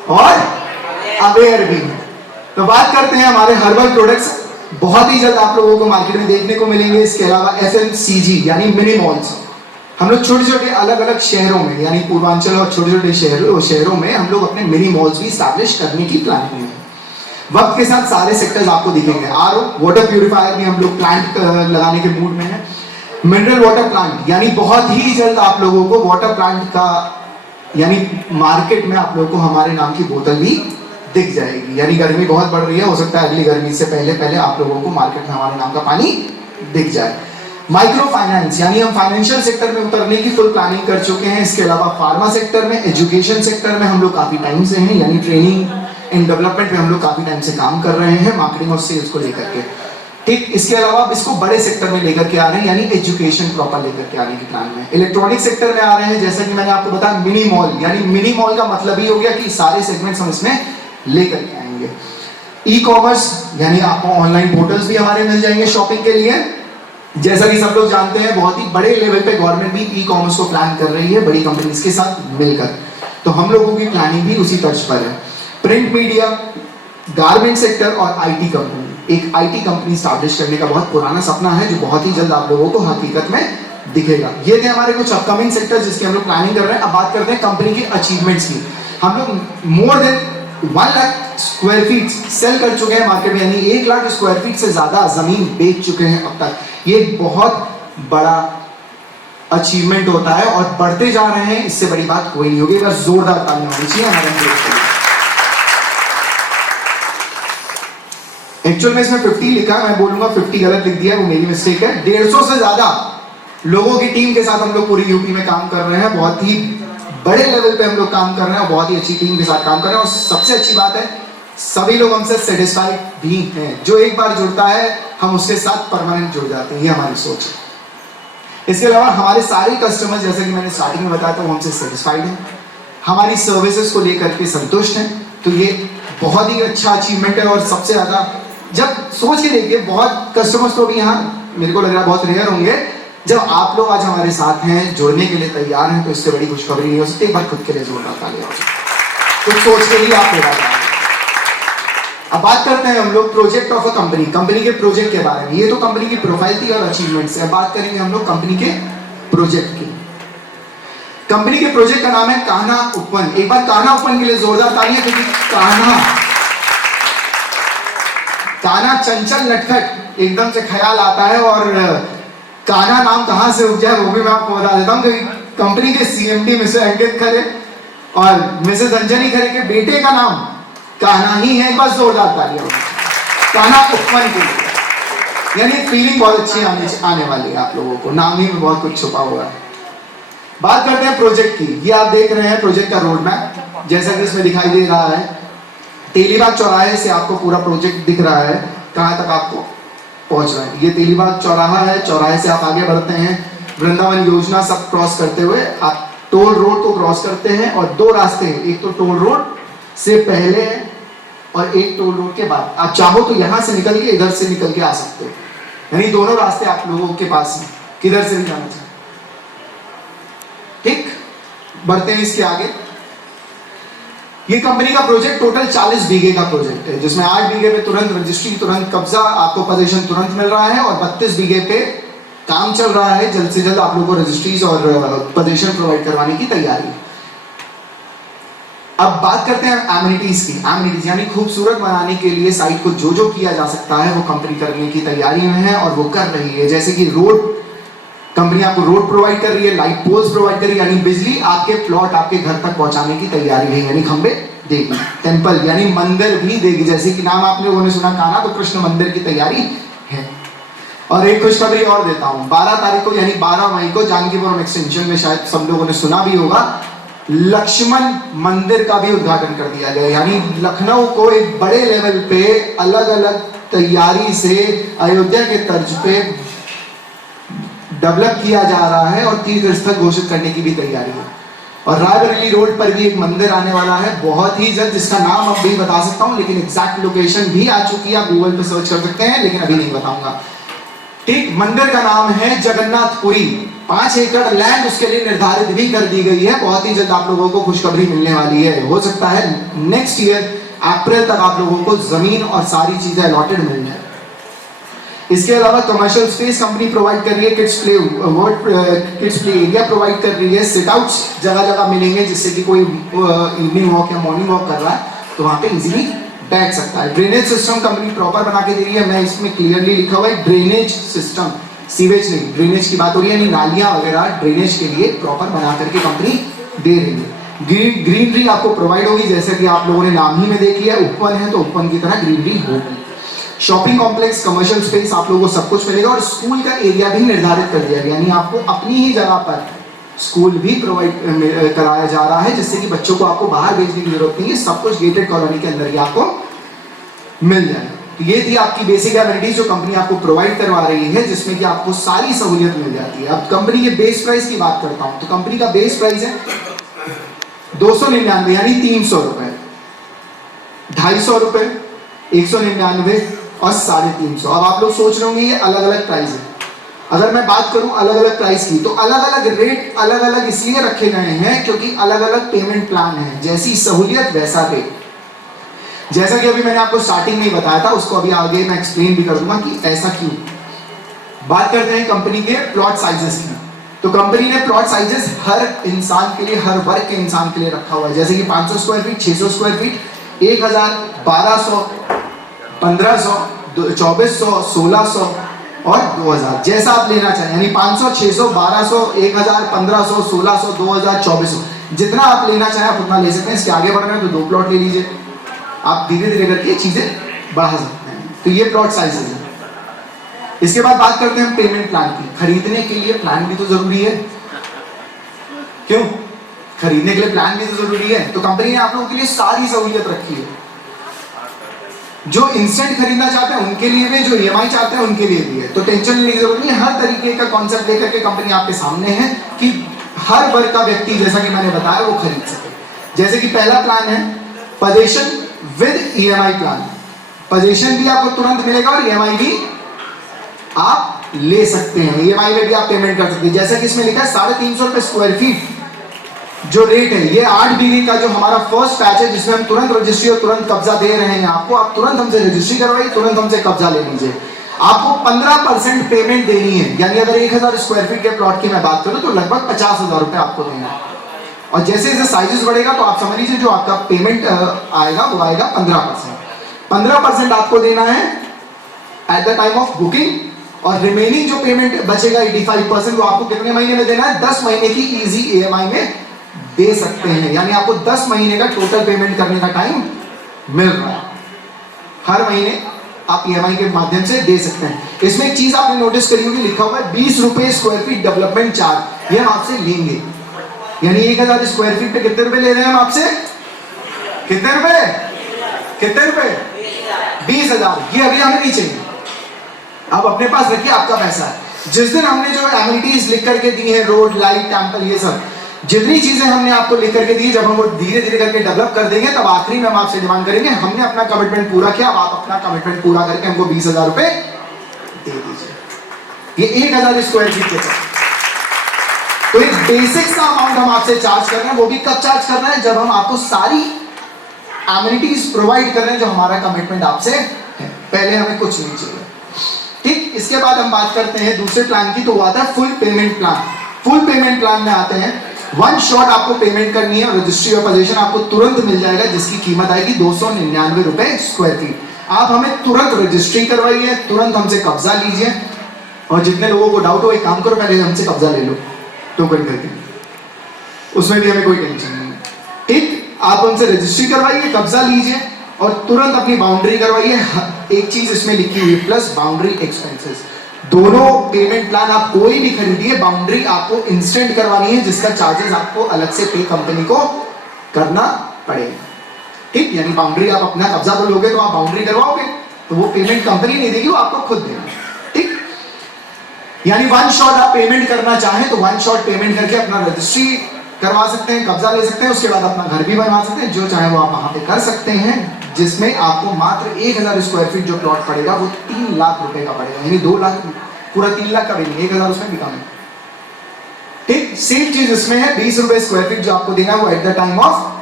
और अवेयर भी है। तो बात करते हैं हमारे हर्बल प्रोडक्ट्स, बहुत ही जल्द आप लोगों को मार्केट में देखने को मिलेंगे। इसके अलावा FMCG यानी मिनी मॉल्स, हम लोग छोटे छोटे अलग अलग शहरों में, यानी पूर्वांचल और छोटे छोटे शहरों में हम लोग अपने मिनी मॉल्स भी स्टैब्लिश करने की प्लानिंग है। वक्त के साथ सारे सेक्टर्स आपको दिखेंगे। RO वाटर प्यूरिफायर में हम लोग प्लांट लगाने के मूड में है। मिनरल वाटर प्लांट, यानी बहुत ही जल्द आप लोगों को वाटर प्लांट का, यानी मार्केट में आप लोगों को हमारे नाम की बोतल भी दिख जाएगी। यानी गर्मी बहुत बढ़ रही है, हो सकता है अगली गर्मी से पहले आप लोगों को मार्केट में हमारे नाम का पानी दिख जाए। माइक्रो फाइनेंस, यानी हम फाइनेंशियल सेक्टर में उतरने की फुल प्लानिंग कर चुके हैं। इसके अलावा फार्मा सेक्टर में, एजुकेशन सेक्टर में हम लोग काफी टाइम से हैं, यानी ट्रेनिंग एंड डेवलपमेंट में हम लोग काफी टाइम से काम कर रहे हैं, मार्केटिंग और सेल्स को लेकर के। ठीक, इसके अलावा इसको बड़े सेक्टर में लेकर के आ रहे हैं, यानी एजुकेशन प्रॉपर लेकर के आने की प्लान में। इलेक्ट्रॉनिक सेक्टर में आ रहे हैं, जैसा कि मैंने आपको बताया मिनी मॉल, यानी मिनी मॉल का मतलब ही हो गया कि सारे सेगमेंट्स हम इसमें लेकर के आएंगे। ई कॉमर्स, यानी आपको ऑनलाइन पोर्टल्स भी हमारे मिल जाएंगे शॉपिंग के लिए। जैसा कि सब लोग जानते हैं, बहुत ही बड़े लेवल पे गवर्नमेंट भी ई कॉमर्स को प्लान कर रही है बड़ी कंपनीज के साथ मिलकर, तो हम लोगों की प्लानिंग भी उसी तर्ज पर है। प्रिंट मीडिया, गारमेंट सेक्टर और आईटी कंपनी, एक आईटी कंपनी स्टैब्लिश करने का बहुत पुराना सपना है, जो बहुत ही जल्द आप लोगों को हकीकत में दिखेगा। ये थे हमारे कुछ अपकमिंग सेक्टर जिसकी हम लोग प्लानिंग कर रहे हैं। अब बात करते हैं कंपनी के अचीवमेंट्स की। हम लोग more than 1 lakh square feet sale कर चुके हैं मार्केट में, यानी 1 लाख स्क्वायर फीट से ज्यादा जमीन बेच चुके हैं अब तक। ये बहुत बड़ा अचीवमेंट होता है और बढ़ते जा रहे हैं, इससे बड़ी बात कोई नहीं होगी। एक बार जोरदार तालियां होनी चाहिए हमारे लिए। एक्चुअल में इसमें 50 लिखा है, मैं बोलूंगा 50 गलत लिख दिया, वो मेरी मिस्टेक है। 150 से ज्यादा लोगों की टीम के साथ हम लोग पूरी यूपी में काम कर रहे हैं। बहुत ही बड़े लेवल पे हम लोग काम कर रहे हैं और बहुत ही अच्छी टीम के साथ काम कर रहे हैं। और सबसे अच्छी बात है, सभी लोग हमसे सेटिस्फाइड भी हैं। जो एक बार जुड़ता है हम उसके साथ परमानेंट जुड़ जाते हैं, ये हमारी सोच है। इसके अलावा हमारे सारे कस्टमर, जैसे कि मैंने स्टार्टिंग में बताया था, वो हमसे सेटिस्फाइड हैं, हमारी सर्विसेज को लेकर के संतुष्ट हैं। तो ये बहुत ही अच्छा अचीवमेंट है। और सबसे ज्यादा जब सोच के देखिए, बहुत कस्टमर्स तो भी यहाँ मेरे को लग रहा है बहुत रेयर होंगे, जब आप लोग आज हमारे साथ हैं, जुड़ने के लिए तैयार हैं, तो इससे बड़ी खुशखबरी नहीं हो सकती। एक बार खुद के लिए जोरदार तालियां हो सकती, कुछ सोच के लिए आप लोग। अब बात करते हैं हम लोग project of a company, company के प्रोजेक्ट के बारे में। ये तो कंपनी की प्रोफाइल थी और अचीवमेंट्स है। अब बात करेंगे हम लोग कंपनी के प्रोजेक्ट की। कंपनी के प्रोजेक्ट का नाम है कान्हा उपवन। एक बार कान्हा उपवन के लिए जोरदार तालियां, क्योंकि कान्हा चंचल नटखट एकदम से ख्याल आता है। और कान्हा नाम कहां से उपजा है वो भी मैं आपको बता देता हूं, क्योंकि कंपनी के CMD मिस्टर अंकित खरे और मिसेस अंजनी खरे के बेटे का नाम कान्हा ही है। एक बार जोरदार तालियां कान्हा उपवन के लिए, यानी फीलिंग बहुत अच्छी आने वाली है आप लोगों को, नाम ही में बहुत कुछ छुपा हुआ है। बात करते हैं प्रोजेक्ट की। ये आप देख रहे हैं प्रोजेक्ट का रोड मैप, जैसा कि इसमें दिखाई दे रहा है। तेलीबाग चौराहे से आपको पूरा प्रोजेक्ट दिख रहा है, कहां तक आपको पहुंच रहा है। ये तेलीबाग चौराहा है, चौराहे से आप आगे बढ़ते हैं, वृंदावन योजना सब क्रॉस करते हुए आप टोल रोड को क्रॉस करते हैं। और 2 रास्ते हैं, एक तो टोल रोड से पहले है और एक टोल रोड के बाद। आप चाहो तो यहां से निकल के इधर से निकल के आ सकते हो, यानी दोनों रास्ते आप लोगों के पास हैं, किधर से भी जाना चाहिए। ठीक, बढ़ते हैं इसके आगे। ये कंपनी का प्रोजेक्ट टोटल 40 बीघे का प्रोजेक्ट है, जिसमें 8 बीघे पे तुरंत रजिस्ट्री, तुरंत कब्जा, आपको पोजीशन तुरंत मिल रहा है। और 32 बीघे पे काम चल रहा है, जल्द से जल्द आप लोगों को रजिस्ट्रीज और पोजीशन प्रोवाइड करवाने की तैयारी है। अब बात करते हैं एमिनिटीज की। एमिनिटीज यानी खूबसूरत बनाने के लिए साइट को जो जो किया जा सकता है वो कंपनी करने की तैयारी में है और वो कर रही है। जैसे कि रोड, कंपनी आपको रोड प्रोवाइड कर रही है, लाइट पोल्स प्रोवाइड कर रही है, यानी बिजली आपके प्लॉट आपके घर तक पहुंचाने की तैयारी है, यानी खंबे देगी। टेंपल यानी मंदिर भी देगी, जैसे कि नाम आप लोगों ने सुना कान्हा, तो कृष्ण मंदिर की तैयारी है। और एक खुशखबरी और देता हूं, 12 तारीख को यानी 12 मई को जानकीपुरम एक्सटेंशन में शायद सब लोगों ने सुना भी होगा, लक्ष्मण मंदिर का भी उद्घाटन कर दिया गया। यानी लखनऊ को एक बड़े लेवल पे अलग अलग तैयारी से अयोध्या के तर्ज पे डेवलप किया जा रहा है और तीर्थ स्थल घोषित करने की भी तैयारी है। और रायबरेली रोड पर भी एक मंदिर आने वाला है बहुत ही जल्द, जिसका नाम अब भी बता सकता हूं, लेकिन एग्जैक्ट लोकेशन भी आ चुकी है, आप गूगल पे सर्च कर सकते हैं, लेकिन अभी नहीं बताऊंगा। ठीक, मंदिर का नाम है जगन्नाथपुरी। 5 एकड़ लैंड उसके लिए निर्धारित भी कर दी गई है। बहुत ही जल्द आप लोगों को खुशखबरी मिलने वाली है। हो सकता है नेक्स्ट ईयर अप्रैल तक आप लोगों को जमीन और सारी चीजें अलॉटेड मिल जाए। इसके अलावा कमर्शियल स्पेस कंपनी प्रोवाइड कर रही है, किड्स प्ले एरिया प्रोवाइड कर रही है, सिट आउट्स जगह जगह मिलेंगे, जिससे कि कोई इवनिंग वॉक या मॉर्निंग वॉक कर रहा है तो वहां पे इजीली बैठ सकता है। ड्रेनेज सिस्टम कंपनी प्रॉपर बना के दे रही है। मैं इसमें क्लियरली लिखा हुआ है ड्रेनेज सिस्टम, सीवेज नहीं, ड्रेनेज की बात हो रही है, यानी नालियां वगैरह ड्रेनेज के लिए प्रॉपर बना करके कंपनी दे रही है। ग्रीनरी आपको प्रोवाइड होगी, जैसे कि आप लोगों ने नाम ही में देखी है, उपवन है तो उपवन की तरह ग्रीनरी होगी। शॉपिंग कॉम्प्लेक्स, कमर्शियल स्पेस आप लोगों को सब कुछ मिलेगा और स्कूल का एरिया भी निर्धारित कर दिया गया, यानी आपको अपनी ही जगह पर स्कूल भी प्रोवाइड कराया जा रहा है, जिससे कि बच्चों को आपको बाहर भेजने की जरूरत नहीं है, सब कुछ गेटेड कॉलोनी के अंदर ही आपको मिल जाए। तो ये थी आपकी बेसिक एमिनिटीज जो कंपनी आपको प्रोवाइड करवा रही है, जिसमें कि आपको सारी सहूलियत मिल जाती है। अब कंपनी के बेस प्राइस की बात करता हूं, तो कंपनी का बेस प्राइस है 299 यानी 300 रुपए, 250 रुपए, 199 और 350। अब आप लोग सोच रहे होंगे ये अलग अलग प्राइस है। अगर मैं बात करूं अलग अलग प्राइस की, तो अलग अलग रेट अलग अलग इसलिए रखे गए हैं क्योंकि अलग अलग पेमेंट प्लान है, जैसी सहूलियत वैसा रेट। जैसा कि अभी मैंने आपको स्टार्टिंग में ही बताया था, उसको अभी आगे मैं एक्सप्लेन भी कर दूंगा कि ऐसा क्यों। बात करते हैं कंपनी के प्लॉट साइजेस की। तो कंपनी ने प्लॉट साइजेस हर इंसान के लिए, हर वर्ग के इंसान के लिए रखा हुआ है, जैसे कि 500 स्क्वायर फीट, 600 स्क्वायर फीट, 1000, 1200, 1500, 2400, 1600 और 2000, जैसा आप लेना चाहें, यानी 500, 600, 1200, 1000, 1500, 1600, 2000, 2400, जितना आप लेना चाहें आप उतना ले सकते हैं। इसके आगे बढ़ रहे हैं तो 2 प्लॉट ले लीजिए, आप धीरे धीरे करके चीजें बढ़ा सकते हैं। तो ये प्लॉट साइजेस है। इसके बाद बात करते हैं पेमेंट प्लान की। खरीदने के लिए प्लान भी तो जरूरी है, क्यों? खरीदने के लिए प्लान भी तो जरूरी है, तो कंपनी ने आप लोगों के लिए सारी सहूलियत रखी है। जो इंस्टेंट खरीदना चाहते हैं उनके लिए भी, जो ईएमआई चाहते हैं उनके लिए भी है, तो टेंशन लेने की जरूरत नहीं है। हर तरीके का कॉन्सेप्ट लेकर के कंपनी आपके सामने है कि हर वर्ग का व्यक्ति, जैसा कि मैंने बताया, वो खरीद सके। जैसे कि पहला प्लान है position with EMI plan. Position भी आपको तुरंत मिलेगा और ईएमआई भी आप ले सकते हैं, ईएमआई में भी आप पेमेंट कर सकते हैं। जैसा कि इसमें लिखा है 350 रुपए स्क्वायर फीट जो रेट है, ये 8 बीघे का जो हमारा फर्स्ट पैच है, जिसमें हम तुरंत रजिस्ट्री और तुरंत कब्जा दे रहे हैं आपको। आप तुरंत हमसे रजिस्ट्री करवाइए, तुरंत हमसे कब्जा ले लीजिए। आपको 15% पेमेंट देनी है, यानी अगर 1000 स्क्वायर फीट के प्लॉट की मैं बात करूं तो लगभग 50,000 रुपए आपको देना है। और जैसे जैसे साइजेस बढ़ेगा तो आप समझ लीजिए जो आपका पेमेंट आएगा वो आएगा 15%। 15% आपको देना है at the time of booking, और रिमेनिंग जो पेमेंट बचेगा 85% वो आपको कितने महीने में देना है? 10 महीने की इजी ईएमआई में दे सकते हैं, यानी आपको 10 महीने का टोटल पेमेंट करने का टाइम मिल रहा है। हर महीने आप ईएमआई के माध्यम से दे सकते हैं। इसमें एक चीज आपने नोटिस करी होगी, लिखा हुआ है 20 रुपए स्क्वायर फीट डेवलपमेंट चार्ज, ये हम आपसे लेंगे। यानी 1000 स्क्वायर फीट पे कितने रुपए ले रहे हैं हम आपसे? कितने रुपए? कितने रुपए? 20,000। ये अभी हमें नहीं चाहिए, आप अपने पास रखिए, आपका पैसा है। जिस दिन हमने जो एमिनिटीज लिख करके दी है, रोड, लाइट, टेम्पल, ये सब जितनी चीजें हमने आपको लिख करके दी, जब हम वो धीरे धीरे करके डेवलप कर देंगे, तब आखिरी में हम आपसे डिमांड करेंगे हमने अपना कमिटमेंट पूरा किया, अब आप अपना कमिटमेंट पूरा करके हमको 20,000 रुपए दे दीजिए। ये 1000 स्क्वायर फीट के तो एक बेसिक सा अमाउंट हम आपसे चार्ज कर रहे हैं। वो भी कब चार्ज कर रहे हैं? जब हम आपको सारी एमिनिटीज प्रोवाइड कर रहे हैं जो हमारा कमिटमेंट आपसे है। पहले हमें कुछ नहीं चाहिए, ठीक। इसके बाद हम बात करते हैं दूसरे प्लान की, तो वो आता है full payment plan. Full payment plan में आते हैं वन शॉट आपको पेमेंट करनी है और रजिस्ट्री ऑफ पोजीशन आपको तुरंत मिल जाएगा, जिसकी कीमत आएगी 299 रुपए स्क्वायर फीट। आप हमें तुरंत रजिस्ट्री करवाइए, तुरंत हमसे कब्जा लीजिए, और जितने लोगों को डाउट हो एक काम करो, पहले हमसे कब्जा ले लो टोकन करके, उसमें भी हमें कोई टेंशन नहीं है। ठीक, आप हमसे रजिस्ट्री करवाइए, कब्जा लीजिए और तुरंत अपनी बाउंड्री करवाइए। एक चीज इसमें लिखी हुई प्लस बाउंड्री एक्सपेंसेस, दोनों पेमेंट प्लान आप कोई भी खरीदिए, बाउंड्री आपको इंस्टेंट करवानी है, जिसका चार्जेस आपको अलग से पे कंपनी को करना पड़ेगा। ठीक, यानी बाउंड्री आप अपना कब्जा पर लोगे तो आप बाउंड्री करवाओगे, तो वो पेमेंट कंपनी नहीं देगी, वो आपको खुद देना। ठीक, यानी वन शॉट आप पेमेंट करना चाहें तो वन शॉट पेमेंट करके अपना रजिस्ट्री करवा सकते हैं, कब्जा ले सकते हैं, उसके बाद अपना घर भी बनवा सकते हैं, जो चाहे वो आप वहां पे कर सकते हैं, जिसमें आपको मात्र 1000 स्क्वायर फीट जो प्लॉट पड़ेगा वो 3 लाख रुपए का पड़ेगा, यानी 2 लाख, पूरा 3 लाख का भी नहीं, 1000 उसमें भी कम है। ठीक, सेम चीज इसमें है, 20 रुपए स्क्वायर फीट जो आपको देना है वो at the time of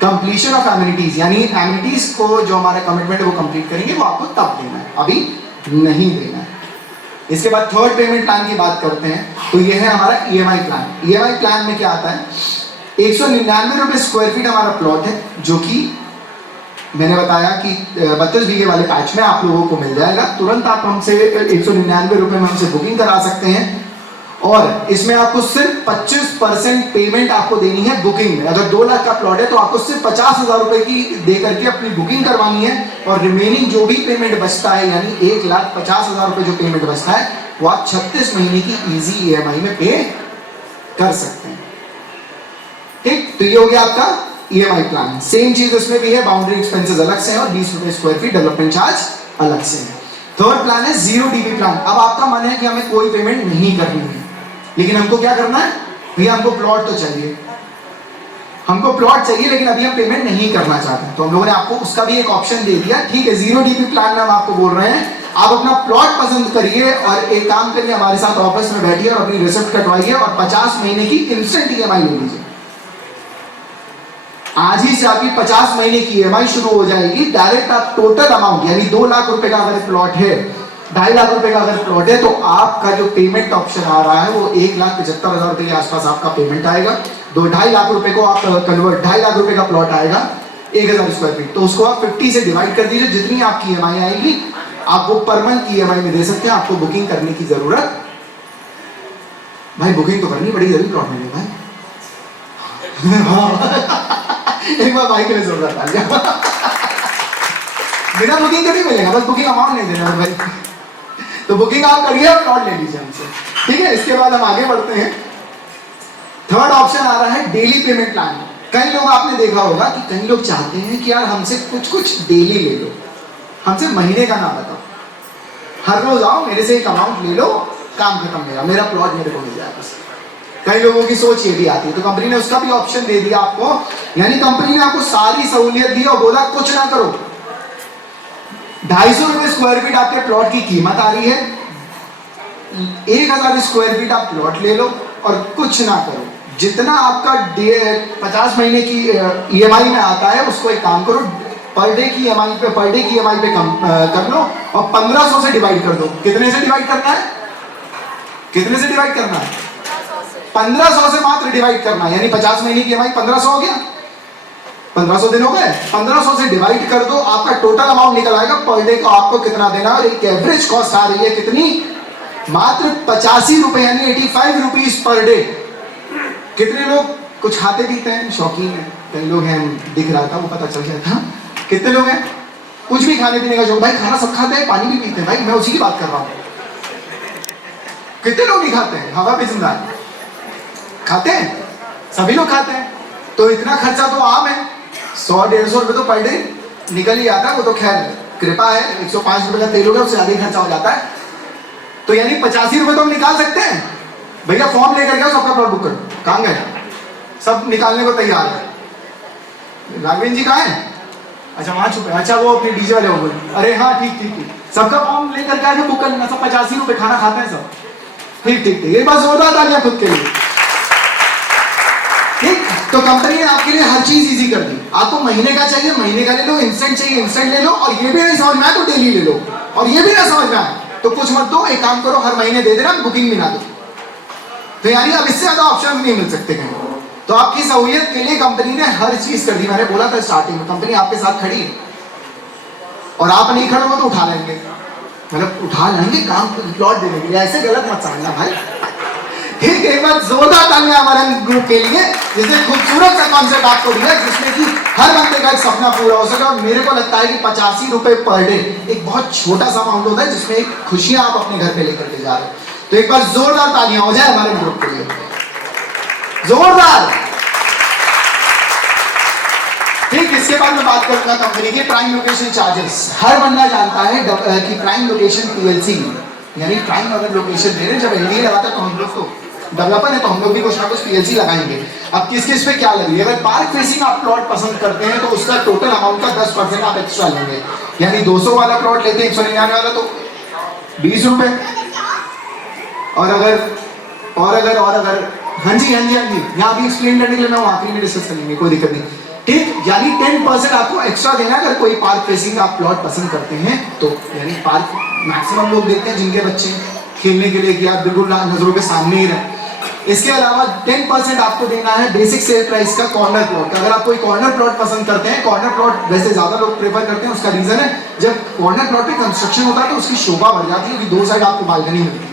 completion of amenities, यानी एमिनिटीज को जो हमारा कमिटमेंट है वो कंप्लीट करेंगे, वो आपको तब देना है, अभी नहीं देना है। इसके बाद थर्ड पेमेंट प्लान की बात करते हैं, तो ये है हमारा ईएमआई प्लान। ईएमआई प्लान में क्या आता है, 199 रुपए स्क्वायर फीट हमारा प्लॉट है, जो कि मैंने बताया कि 32 बीघे वाले पैच में आप लोगों को मिल जाएगा। तुरंत आप हमसे 199 रुपए में हमसे बुकिंग करा सकते हैं, और इसमें आपको सिर्फ 25% पेमेंट आपको देनी है बुकिंग में। अगर 2 लाख का प्लॉट है तो आपको सिर्फ 50,000 रुपए की दे करके अपनी बुकिंग करवानी है, और रिमेनिंग जो भी पेमेंट बचता है, यानी 1,50,000 रुपए जो पेमेंट बचता है, वो आप 36 महीने की इजी ईएमआई में पे कर सकते हैं। ठीक, तो ये हो गया आपका ईएमआई प्लान। सेम चीज इसमें भी है, बाउंड्री एक्सपेंसेस अलग से हैं और 20 रुपए स्क्वायर फीट डेवलपमेंट चार्ज अलग से है। थर्ड प्लान है 0 DP प्लान। अब आपका मन है कि हमें कोई पेमेंट नहीं करनी है, लेकिन हमको क्या करना है भैया, हमको प्लॉट तो चाहिए, हमको प्लॉट चाहिए, लेकिन अभी हम पेमेंट नहीं करना चाहते, तो हम लोगों ने आपको उसका भी एक ऑप्शन दे दिया। ठीक है, 0 DP प्लान में हम आपको बोल रहे हैं, आप अपना प्लॉट पसंद करिए और एक काम करिए, हमारे साथ ऑफिस में बैठिए और अपनी रिसिप्ट कटवाइए और 50 महीने की इंस्टेंट ईएमआई ले लीजिए। आज ही से आपकी 50 महीने की ईएमआई शुरू हो जाएगी। डायरेक्ट आप टोटल अमाउंट, यानी 2 लाख रुपए का अगर प्लॉट है, 2.5 लाख रुपए का अगर प्लॉट है, तो आपका जो पेमेंट ऑप्शन आ रहा है वो 1,75,000 रुपए के आसपास आपका पेमेंट आएगा। 2.5 लाख रुपए को आप कन्वर्ट, 2.5 लाख रुपए का प्लॉट आएगा 1000 स्क्वायर फीट, तो उसको आप 50 से डिवाइड कर दीजिए, जितनी आपकी ईएमआई आएगी आप वो पर मंथ की ईएमआई में दे सकते हैं। आपको बुकिंग करने की जरूरत, भाई बुकिंग तो करनी पड़ेगी जरूर प्लॉट में भाई। एक बार भाई के लिए जोरदार तालियां। बिना बुकिंग के नहीं मिलेगा, बस बुकिंग अमाउंट नहीं देना भाई, तो बुकिंग आप करिए और प्लॉट ले लीजिए हमसे। ठीक है, इसके बाद हम आगे बढ़ते हैं। थर्ड ऑप्शन आ रहा है डेली पेमेंट प्लान। कई लोग आपने देखा होगा कि कई लोग चाहते हैं कि यार हमसे कुछ डेली ले लो, हमसे महीने का ना बताओ, हर रोज आओ मेरे से एक अमाउंट ले लो, काम खत्म मेरा, मेरा प्लॉट मेरे को मिल जाए बस। कई लोगों की सोच ये भी आती है, तो कंपनी ने उसका भी ऑप्शन दे दिया आपको, यानी कंपनी ने आपको सारी सहूलियत दी और बोला कुछ ना करो, 250 रुपए स्क्वायर फीट आपके प्लॉट की कीमत आ रही है, 1000 स्क्वायर फीट आप प्लॉट ले लो और कुछ ना करो। जितना आपका 50 महीने की ईएमआई में आता है, उसको एक काम करो, पर डे की ईएमआई पे कर लो और 1500 से डिवाइड कर दो। कितने से डिवाइड करना है, कितने से डिवाइड करना है, 1500 से मात्र डिवाइड करना है, यानी 50 महीने की ईएमआई 1500 हो गया, 1500 दिन हो गए, 1500 से डिवाइड कर दो, आपका टोटल अमाउंट निकल आएगा पर डे को आपको कितना देना है। और एक एवरेज कॉस्ट आ रही है कितनी, मात्र 85 रुपए, यानी 85 रुपीज पर डे। कितने लोग कुछ खाते पीते हैं, शौकीन है, कई लोग हैं, दिख रहा था वो पता चल गया था। कितने लोग हैं कुछ भी खाने पीने का शौक, भाई खाना सब खाते हैं, पानी भी पीते हैं, भाई मैं उसी की बात कर रहा हूँ। कितने लोग नहीं खाते हैं, हवा पे जिंदा खाते हैं, सभी लोग खाते हैं, तो इतना खर्चा तो आम है, 100-150 रुपए तो पर डे निकल ही आता है। वो तो खैर कृपा है, 105 रुपए का तेल हो गया, उससे ज्यादा खर्चा हो जाता है, तो यानी 85 रुपए तो हम निकाल सकते हैं। भैया फॉर्म लेकर गया, सबका प्लॉट बुक करो, कहाँ गए, सब निकालने को तैयार है। राघवेंद्र जी कहाँ है, अच्छा वहां छुपे, अच्छा वो अपने डीजे वाले हो गए, अरे हाँ ठीक ठीक ठीक, सबका फॉर्म लेकर के आगे बुक कर लेना, सब 85 रुपए, खाना खाते हैं सब, ठीक ठीक ठीक, ये बात जोरदार तालियां खुद के लिए। ठीक, तो कंपनी ने आपके लिए हर चीज इजी कर दी। आपको महीने का चाहिए महीने का ले लो, इंस्टेंट चाहिए इंस्टेंट ले लो, और ये भी नहीं समझ में आए तो डेली ले लो, और ये भी ना समझ में आए तो कुछ मत दो, एक काम करो हर महीने दे देना, बुकिंग भी ना दो। तो यानी अब इससे ज्यादा ऑप्शन नहीं मिल सकते कहीं। तो आपकी सहूलियत के लिए कंपनी ने हर चीज कर दी। मैंने बोला था स्टार्टिंग में, कंपनी आपके साथ खड़ी है और आप नहीं खड़े हो तो उठा लेंगे, मतलब उठा लेंगे काम प्लॉट देने के लिए। ऐसे गलत मत समझना भाई। ठीक, एक बार जोरदार तालियां हमारे ग्रुप के लिए, जिसने खूबसूरत सा कॉन्सेप्ट आपको दिया, जिसमें कि हर बंदे का एक सपना पूरा हो सके। और मेरे को लगता है कि 85 रुपए पर डे एक बहुत छोटा सा अमाउंट होता है, जिसमें एक खुशियां आप अपने घर पे लेकर के जा रहे हो। तो एक बार जोरदार तालियां हो जाए हमारे ग्रुप के लिए, जोरदार। ठीक, इसके बाद मैं बात करूंगा कंपनी के प्राइम लोकेशन चार्जेस। हर बंदा जानता है कि प्राइम लोकेशन पीएलसी यानी प्राइम अगर लोकेशन दे रहे, जब एलडीए लगाता है तो हम लोग तो डेवलपर है, तो हम लोग भी कुछ ना कुछ पीएलसी लगाएंगे। अब किस किस पे क्या लगी, अगर पार्क फेसिंग आप प्लॉट पसंद करते हैं तो उसका टोटल अमाउंट का 10% आप एक्स्ट्रा लेंगे। यानी 200 वाला प्लॉट लेते हैं 199 वाला तो 20 रुपए। और अगर हाँ जी, यहाँ भी एक्सप्लेन करने के लिए मैं आखिरी में डिस्कस करेंगे, कोई दिक्कत नहीं। ठीक, यानी 10% आपको एक्स्ट्रा देना अगर कोई पार्क फेसिंग आप प्लॉट पसंद करते हैं तो। यानी पार्क मैक्सिमम लोग देखते हैं जिनके बच्चे खेलने के लिए कि आप बिल्कुल नजरों के सामने ही रहे। इसके अलावा 10% आपको देना है बेसिक सेल प्राइस का कॉर्नर प्लॉट का। अगर आप कोई कॉर्नर प्लॉट पसंद करते हैं, कॉर्नर प्लॉट वैसे ज्यादा लोग प्रेफर करते हैं, उसका रीजन है जब कॉर्नर प्लॉट पे कंस्ट्रक्शन होता है तो उसकी शोभा बढ़ जाती है कि दो साइड आपको बालकनी मिलती है।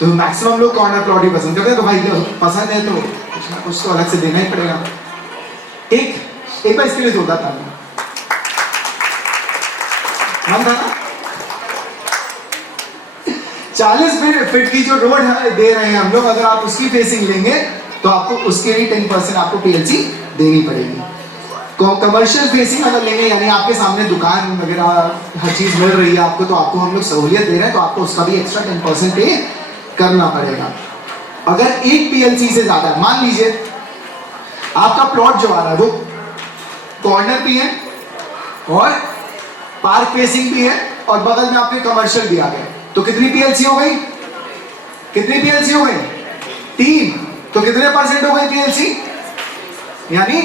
तो मैक्सिमम लोग कॉर्नर प्लॉट ही पसंद करते हैं। तो भाई पसंद है तो कुछ ना कुछ तो अलग से देना ही पड़ेगा। एक बार इसके लिए जोरदार तालियां। हम था ना 40 फीट की जो रोड दे रहे हैं हम लोग, अगर आप उसकी फेसिंग लेंगे तो आपको उसके लिए 10% आपको पीएलसी देनी पड़ेगी। कमर्शियल फेसिंग अगर लेंगे, यानी आपके सामने दुकान वगैरह हर चीज मिल रही है आपको, तो आपको हम लोग सहूलियत दे रहे हैं तो आपको उसका भी एक्स्ट्रा 10% पे करना पड़ेगा। अगर एक पीएलसी से ज्यादा, मान लीजिए आपका प्लॉट जो आ रहा है वो कॉर्नर भी है और पार्क फेसिंग भी है और बगल में आपके कमर्शियल भी आ गए, तो कितनी पीएलसी हो गई? 3। तो कितने परसेंट हो गई पीएलसी? यानी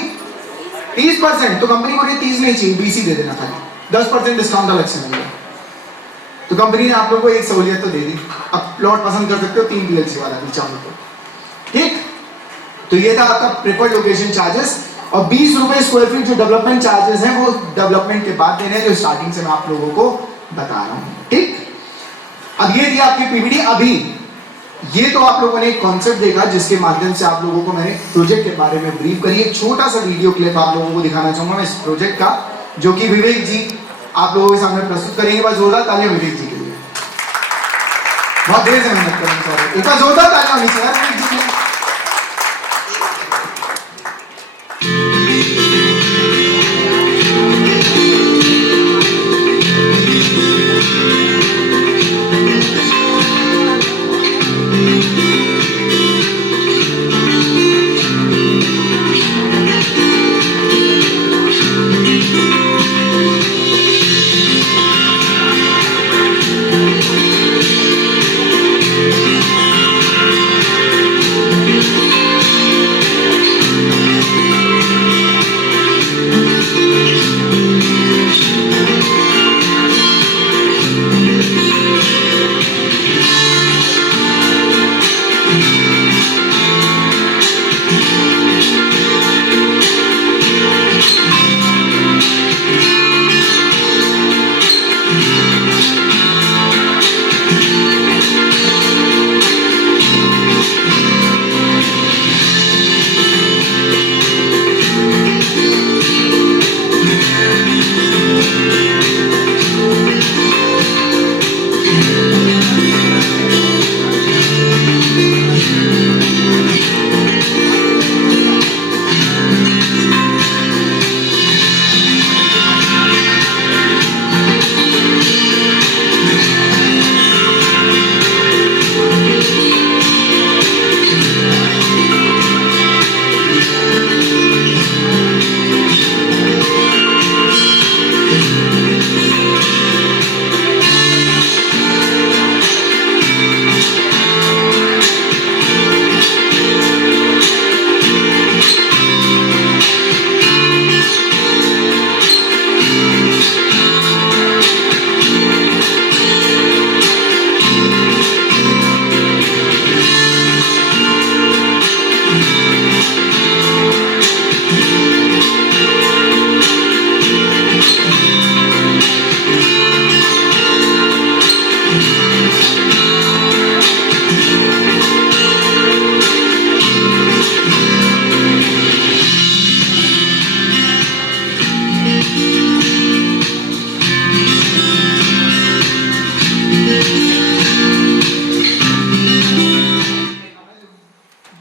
30%। तो कंपनी को ये 30 नहीं चाहिए, 20 ही दे देना था, 10% डिस्काउंट अलग से मिलेगा। तो कंपनी ने आप लोगों को एक सहूलियत तो दे दी। अब प्लॉट पसंद कर सकते हो 3 पीएलसी वाला भी चाहो तो। ठीक, तो ये था आपका प्रेफर्ड लोकेशन चार्जेस। और 20 रुपए स्क्वायर फीट जो डेवलपमेंट चार्जेस हैं वो डेवलपमेंट के बाद देने हैं, जो स्टार्टिंग से मैं आप लोगों को बता रहा हूं। ठीक, अब ये थी आपकी पीपीटी। अभी ये तो आप लोगों ने एक कॉन्सेप्ट देखा जिसके माध्यम से आप लोगों को मैंने प्रोजेक्ट के बारे में ब्रीफ करी। एक छोटा सा वीडियो क्लिप आप लोगों को दिखाना चाहूंगा मैं इस प्रोजेक्ट का, जो कि विवेक जी आप लोगों के सामने प्रस्तुत करेंगे। बस जोरदार तालियां विवेक जी के लिए, बहुत देर से मेहनत करेंगे। एक बार जोरदार तालियां होनी चाहिए विवेक जी के लिए।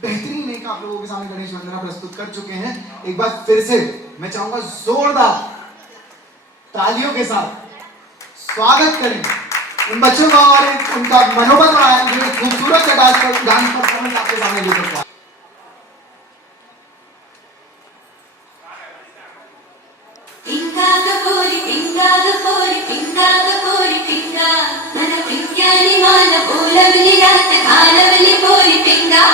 बेहतरीन एक आप लोगों के सामने गणेश वंदना प्रस्तुत कर चुके हैं। एक बार फिर से मैं चाहूंगा जोरदार तालियों के साथ स्वागत करें उन बच्चों का और उनका मनोबल बढ़ाएं जो एक खूबसूरत सा डांस परफॉर्मेंस आपके सामने लेकर के आए। पिंगा गपोरी पिंगा गपोरी पिंगा गपोरी पिंगा मन पिंग्यानी मान बोलवली रात घालवली पोरी पिंगा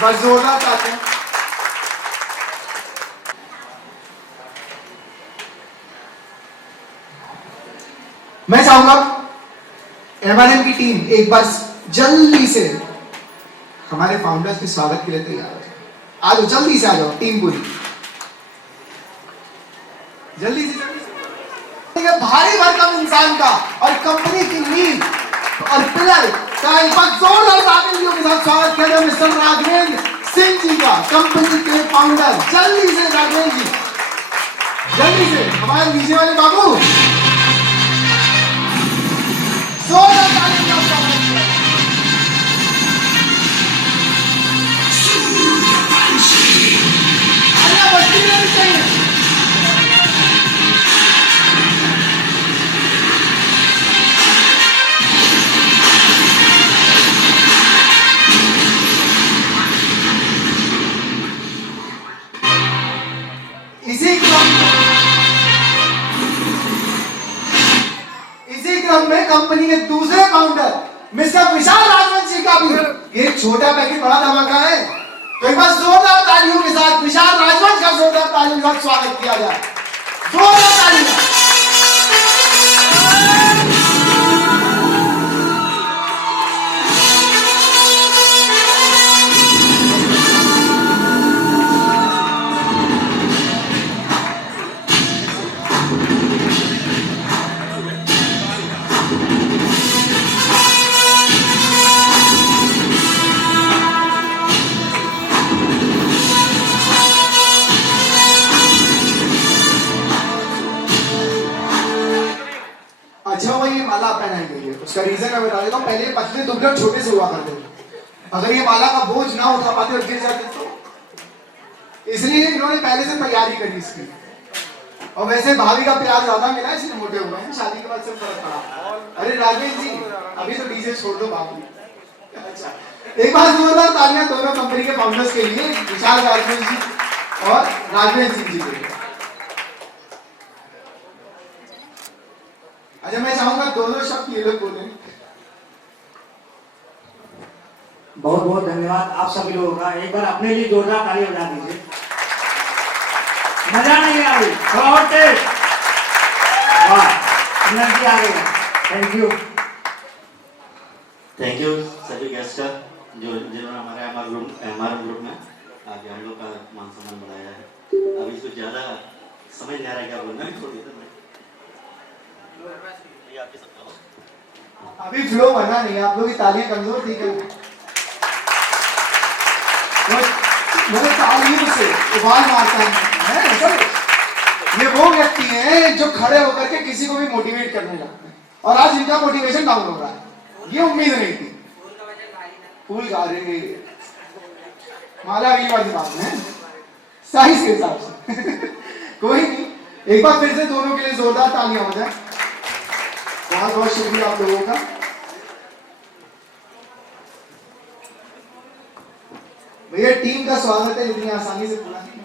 बस जोरदार तालियां। मैं चाहूंगा एमआरएम की टीम एक बार जल्दी से हमारे फाउंडर्स के स्वागत के लिए तैयार हो जाए। आ जाओ, जल्दी से आ जाओ टीम पूरी, जल्दी से भारी भरकम इंसान का और कंपनी की नींव और पिलर का एक बार जोरदार तालियों के साथ स्वागत किया जाए मिस्टर राघवेंद्र सिंह जी का, कंपनी के फाउंडर। जल्दी से राघवेंद्र जी, जल्दी से हमारे नीचे वाले बाबू जोरदार तालियों का स्वागत किया। अरे बच्ची नहीं चाहिए। इसी क्रम में कंपनी के दूसरे फाउंडर मिस्टर विशाल राजवंशी का भी एक छोटा पैकेट बड़ा धमाका है, तो एक बार जोरदार तालियों के साथ विशाल राजवंश का जोरदार तालियों के साथ स्वागत किया जाए। जोरदार तालियां। अच्छा वो ये माला पहनाई गई है, उसका रीजन मैं बता देता हूँ। पहले पतले दुबले और छोटे से हुआ करते थे, अगर ये माला का बोझ ना उठा पाते और गिर जाते तो इसलिए इन्होंने पहले से तैयारी करी इसकी। और वैसे भाभी का प्यार ज्यादा मिला इसलिए मोटे हुए हैं, शादी के बाद से फर्क पड़ा। अरे राजेश जी अभी तो डीजे छोड़ दो बाबू। अच्छा, एक बार जोरदार तालियां दोनों कंपनी के फाउंडर्स के लिए, विशाल राजवंश जी और राघवेंद्र सिंह जी के लिए। अच्छा, मैं चाहूंगा दोनों शब्द ये लोग बोले। बहुत बहुत धन्यवाद आप सभी लोगों का। एक बार अपने लिए जोरदार ताली बजा दीजिए। मजा नहीं आ रही, थोड़ा और तेज। वाह, एनर्जी आ गई। थैंक यू सभी गेस्ट का जिन्होंने हमारे एमआरएम ग्रुप में आगे हम लोग का मान सम्मान बढ़ाया है। अभी कुछ ज्यादा समझ नहीं आ रहा है क्या बोलना है, थोड़ी देर में अभी फ्लो बना नहीं, आप लोग की तालियां कमजोर थी क्या? वो तालियों से उबाल मारता है। ये वो व्यक्ति हैं जो खड़े होकर के किसी को भी मोटिवेट करने लगते हैं और आज इनका मोटिवेशन डाउन हो रहा है, ये उम्मीद नहीं थी। फूल गा रहे माला अगली बार बात में साइज के हिसाब से कोई नहीं, एक बार फिर से दोनों के लिए जोरदार तालियां हो जाए। बहुत बहुत शुक्रिया आप लोगों का। भैया टीम का स्वागत है, इतनी आसानी से पूरा नहीं होता।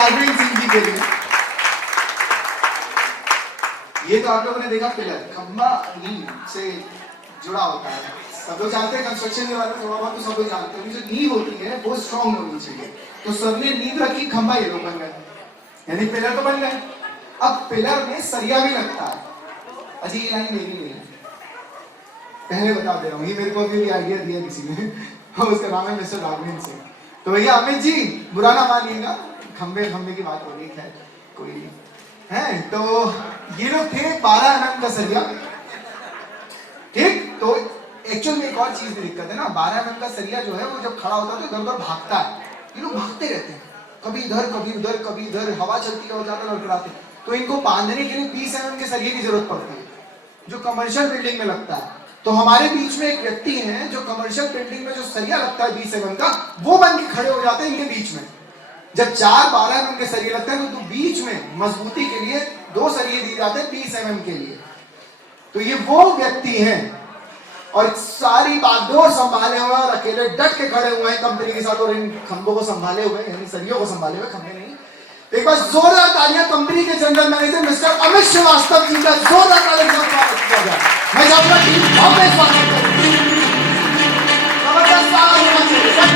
अरविंद सिंह जी के लिए ये तो आप लोगों ने देखा, पिलर खंबा नींव से जुड़ा होता है। सब लोग जानते हैं कंस्ट्रक्शन के बारे में, थोड़ा बहुत तो सब लोग जानते हैं। जो नींव होती है वो स्ट्रॉन्ग होनी चाहिए, तो सर ने नींव रखी, खंबा ये लोग बन गए, यानी पिलर तो बन गए। अब पिलर में सरिया भी लगता है। अजी ये लाइन मेरी नहीं है, पहले बता दे रहा हूँ, ये मेरे को अभी भी आइडिया दिया किसी ने और उसका नाम है मिस्टर राघवेंद्र सिंह। तो भैया अमित जी बुरा ना मानिएगा, खंबे की बात हो रही है, कोई नहीं है। तो ये लोग थे 12 mm का सरिया, ठीक। तो एक्चुअल में एक और चीज की दिक्कत है ना, 12 mm का सरिया जो है वो जब खड़ा होता है तो इधर उधर भागता है। ये लोग भागते रहते हैं, कभी इधर कभी उधर कभी इधर, हवा चलती है और ज्यादा लड़खड़ाते हैं। तो इनको बांधने के लिए 20 mm के सरिये की जरूरत पड़ती है, जो कमर्शियल बिल्डिंग में लगता है। तो हमारे बीच में एक व्यक्ति है जो कमर्शियल बिल्डिंग में जो सरिया लगता है 20 mm का, वो बन के खड़े हो जाते हैं इनके बीच में। जब 4-12 mm के सरिये लगते हैं तो बीच में मजबूती के लिए 2 सरिये दिए जाते हैं 20 mm के लिए। तो ये वो व्यक्ति हैं और सारी बागडोर संभाले हुए और अकेले डट के खड़े हुए हैं कंपनी के साथ, और इन खंभों को संभाले हुए, यानी सरियों को संभाले हुए, खंभे नहीं। एक बार जोरदार तालियां कंपनी के general manager mister Amit Shrivastava ji का जोरदार तालियों से स्वागत किया जाए। मैं चाहूंगा टीम बहुत स्वागत करें, जबरदस्त स्वागत होना चाहिए सर।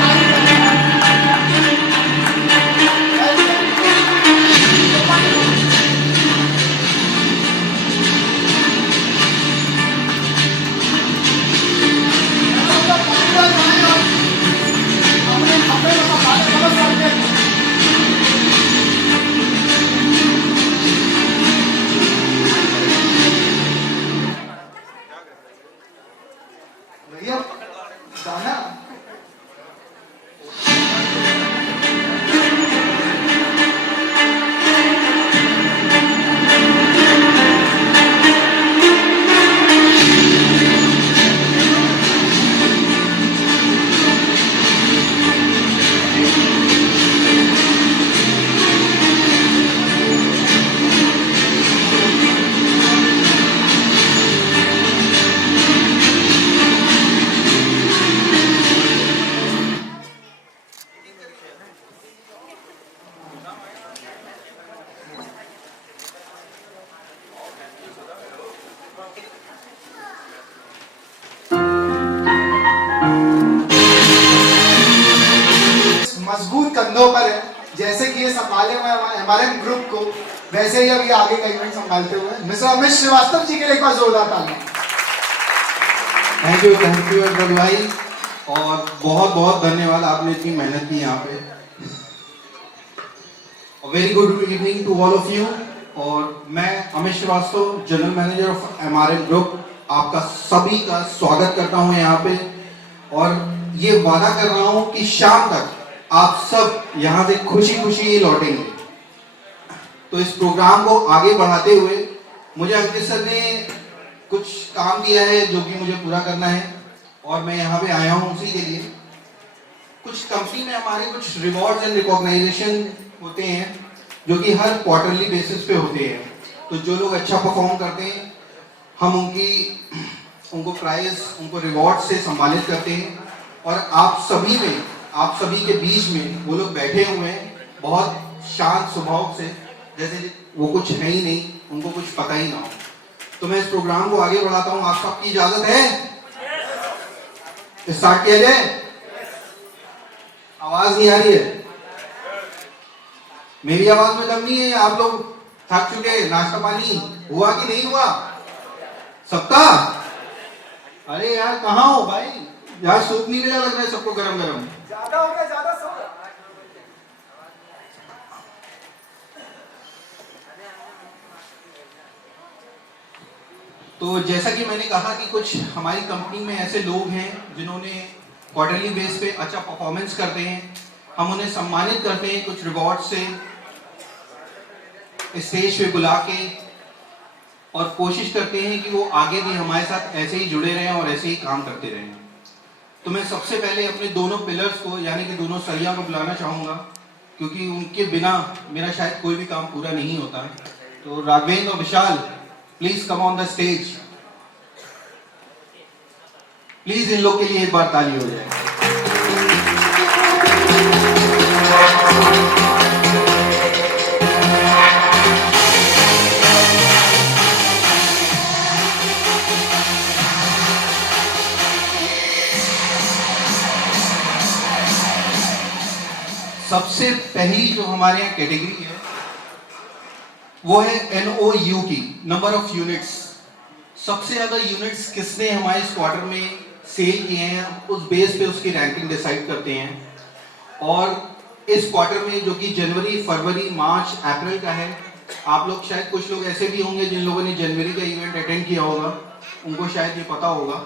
भैया गाना मजबूत कंधों पर है, जैसे कि ये संभाले हुए हमारे ग्रुप को, वैसे ही अभी आगे का इवेंट संभालते हुए मिस्टर अमित श्रीवास्तव जी के लिए एक बार जोरदार तालियां। थैंक यू अरविंद भाई, और बहुत बहुत धन्यवाद, आपने इतनी मेहनत की यहाँ पे। Very good evening to all of you. और मैं Amit Shrivastava, general manager of MRM group, आपका सभी का स्वागत करता हूँ यहाँ पे, और ये वादा कर रहा हूँ कि शाम तक आप सब यहाँ से खुशी खुशी लौटेंगे। तो इस प्रोग्राम को आगे बढ़ाते हुए मुझे अंकित सर ने कुछ काम दिया है जो कि मुझे पूरा करना है, और मैं यहाँ पे आया हूँ उसी के लिए। कुछ कंपनी में हमारे कुछ रिवॉर्ड्स एंड रिकॉग्नाइजेशन होते हैं जो कि हर क्वार्टरली बेसिस पे होते हैं। तो जो लोग अच्छा परफॉर्म करते हैं हम उनको प्राइज, उनको रिवॉर्ड से सम्मानित करते हैं। और आप सभी के बीच में वो लोग बैठे हुए हैं बहुत शांत स्वभाव से, जैसे वो कुछ है ही नहीं, उनको कुछ पता ही ना हो। तो मैं इस प्रोग्राम को आगे बढ़ाता हूँ, आप सबकी इजाजत है? स्टार्ट किया जाए। आवाज नहीं आ रही है? मेरी आवाज में दम नहीं है? आप लोग थक चुके? नाश्ता पानी हुआ कि नहीं हुआ सबका? अरे यार कहाँ हो भाई? यार सूप नहीं मिला लग रहा है सबको गरम गरम। ज्यादा हो गया, ज्यादा सो। तो जैसा कि मैंने कहा कि कुछ हमारी कंपनी में ऐसे लोग हैं जिन्होंने क्वार्टरली बेस पे अच्छा परफॉर्मेंस करते हैं, हम उन्हें सम्मानित करते हैं कुछ रिवॉर्ड से स्टेज पे बुला के, और कोशिश करते हैं कि वो आगे भी हमारे साथ ऐसे ही जुड़े रहें और ऐसे ही काम करते रहें। तो मैं सबसे पहले अपने दोनों पिलर्स को यानी कि दोनों सरिया को बुलाना चाहूँगा, क्योंकि उनके बिना मेरा शायद कोई भी काम पूरा नहीं होता है। तो राघवेंद्र और Vishal, please come on the stage. Please इन लोग के लिए एक बार ताली हो जाए। सबसे पहली जो हमारे यहाँ कैटेगरी है वो है NOU की, नंबर ऑफ यूनिट्स। सबसे ज्यादा यूनिट्स किसने हमारे इस क्वार्टर में सेल किए हैं, उस बेस पे उसकी रैंकिंग डिसाइड करते हैं। और इस क्वार्टर में जो कि जनवरी, फरवरी, मार्च, अप्रैल का है, आप लोग शायद कुछ लोग ऐसे भी होंगे जिन लोगों ने जनवरी का इवेंट अटेंड किया होगा, उनको शायद ये पता होगा।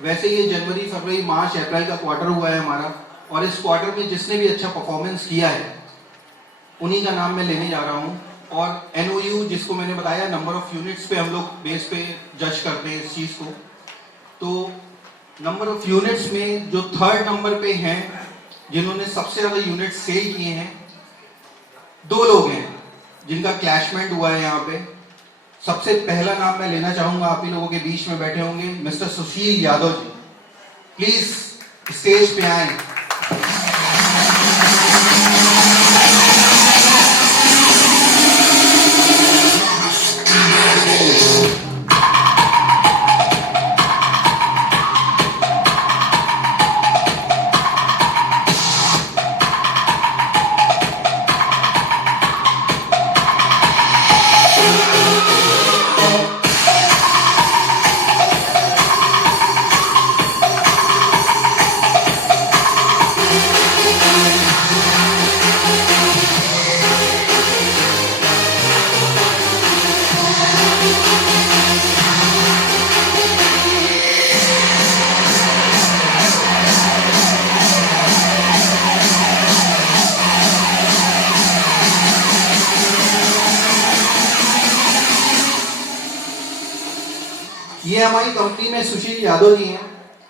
वैसे ये जनवरी, फरवरी, मार्च, अप्रैल का क्वार्टर हुआ है हमारा, और इस क्वार्टर में जिसने भी अच्छा परफॉर्मेंस किया है उन्हीं का नाम मैं लेने जा रहा हूँ। और NOU जिसको मैंने बताया, नंबर ऑफ यूनिट्स पे हम लोग बेस पे जज करते हैं इस चीज़ को। तो नंबर ऑफ यूनिट्स में जो थर्ड नंबर पे हैं, जिन्होंने सबसे ज़्यादा यूनिट सेल किए हैं, दो लोग हैं जिनका क्लैशमेंट हुआ है यहाँ पे। सबसे पहला नाम मैं लेना चाहूँगा, आप ही लोगों के बीच में बैठे होंगे mister Sushil Yadav ji. Please stage पे आए। ये हमारी कंपनी में सुशील यादव जी हैं,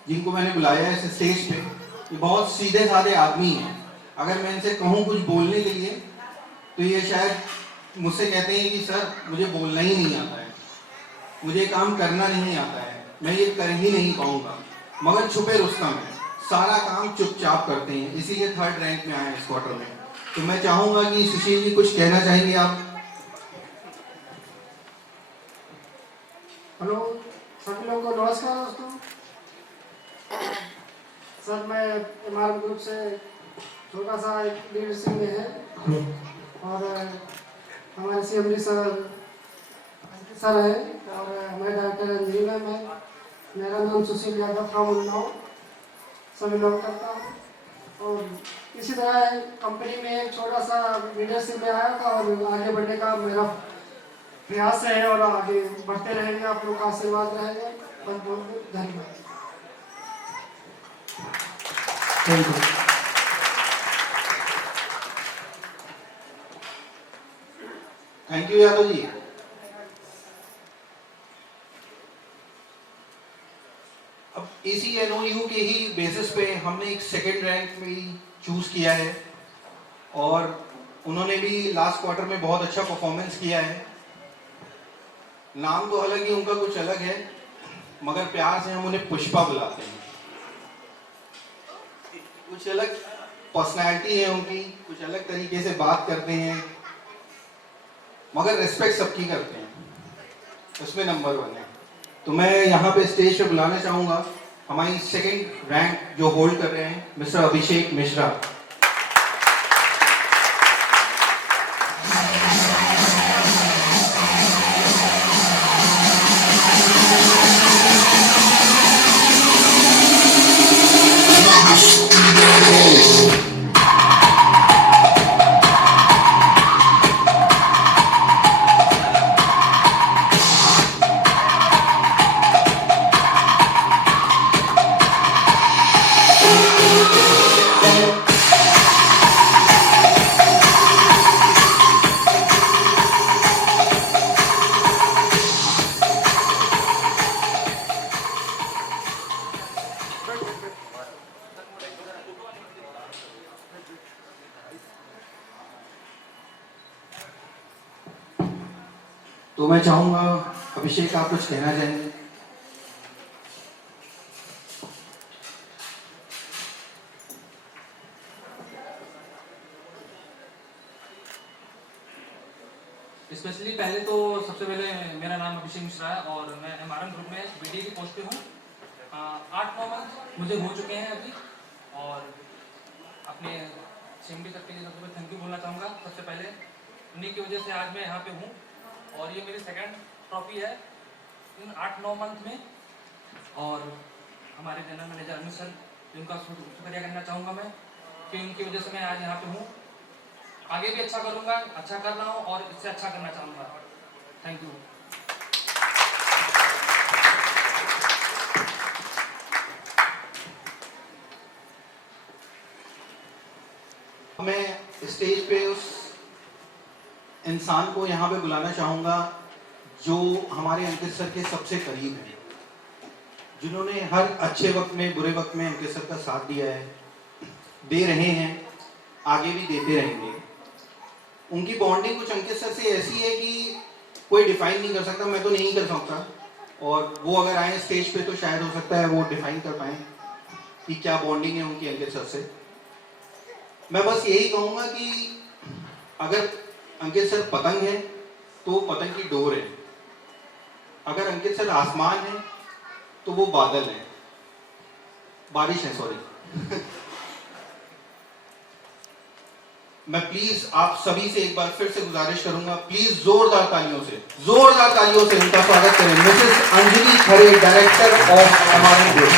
जिनको मैंने बुलाया है इस स्टेज पे। ये बहुत सीधे साधे आदमी हैं। अगर मैं इनसे कहूँ कुछ बोलने के लिए तो ये शायद मुझसे कहते हैं कि सर मुझे बोलना ही नहीं आता है, मुझे काम करना नहीं आता है, मैं ये कर ही नहीं पाऊंगा। मगर छुपे रुस्तम है, सारा काम चुपचाप करते हैं, इसीलिए थर्ड रैंक में आए हैं इस क्वार्टर में। तो मैं चाहूँगा कि सुशील जी कुछ कहना चाहेंगे आप? हेलो सभी लोगों को नमस्कार दोस्तों। सर मैं MRM ग्रुप से छोटा सा एक लीडरशिप में है, और हमारे CMD सर है, और मैं डायरेक्टर इंजीनियर मैम है। मेरा नाम सुशील यादव फ्रॉम उन्नाव सभी लोग करता हूँ। और इसी तरह कंपनी में एक छोटा सा लीडरशिप में आया था, और आगे बढ़ने का मेरा प्रयास है, और आगे बढ़ते रहेंगे। आप लोग का आशीर्वाद रहेगा। बहुत बहुत धन्यवाद। Thank you. Thank you Yadav ji. अब इसी NOU के ही बेसिस पे हमने एक सेकंड रैंक में चूज किया है, और उन्होंने भी लास्ट क्वार्टर में बहुत अच्छा परफॉर्मेंस किया है। नाम तो हालांकि उनका कुछ अलग है, मगर प्यार से हम उन्हें पुष्पा बुलाते हैं। कुछ अलग पर्सनैलिटी है उनकी, कुछ अलग तरीके से बात करते हैं, मगर रिस्पेक्ट सबकी करते हैं, उसमें नंबर 1 है। तो मैं यहाँ पे स्टेज पे बुलाना चाहूँगा हमारी सेकंड रैंक जो होल्ड कर रहे हैं, मिस्टर अभिषेक मिश्रा। तो मैं चाहूंगा अभिषेक आप कुछ कहना चाहेंगे? स्पेशली पहले तो सबसे पहले मेरा नाम अभिषेक मिश्रा है और मैं एमआरएम ग्रुप में बीडी की पोस्ट पे हूँ। 8-9 मंथ मुझे हो चुके हैं अभी और अपने सीएमडी सर के लिए सबसे पहले थैंक यू बोलना चाहूँगा। सबसे पहले उन्हीं की वजह से आज मैं यहाँ पे हूँ और ये मेरी सेकंड ट्रॉफी है इन 8-9 मंथ में। और हमारे जनरल मैनेजर अमित सर जिनका शुक्रिया करना चाहूँगा मैं कि उनकी वजह से मैं आज यहाँ पे हूँ। आगे भी अच्छा करूँगा, अच्छा कर रहा हूँ और इससे अच्छा करना चाहूँगा। Thank you. मैं स्टेज पे उस इंसान को यहाँ पे बुलाना चाहूँगा जो हमारे अंकित सर के सबसे करीब हैं, जिन्होंने हर अच्छे वक्त में बुरे वक्त में अंकित सर का साथ दिया है, दे रहे हैं, आगे भी देते रहेंगे। उनकी बॉन्डिंग कुछ अंकित सर से ऐसी है कि कोई डिफाइन नहीं कर सकता, मैं तो नहीं कर सकता, और वो अगर आए स्टेज पे तो शायद हो सकता है वो डिफाइन कर पाए कि क्या बॉन्डिंग है उनकी अंकित सर से। मैं बस यही कहूँगा कि अगर अंकित सर पतंग है तो पतंग की डोर है, अगर अंकित सर आसमान है तो वो बादल है, बारिश है, सॉरी। मैं प्लीज आप सभी से एक बार फिर से गुजारिश करूंगा, प्लीज जोरदार तालियों से उनका स्वागत करें। Mrs Anjali Khare, director of MRM group.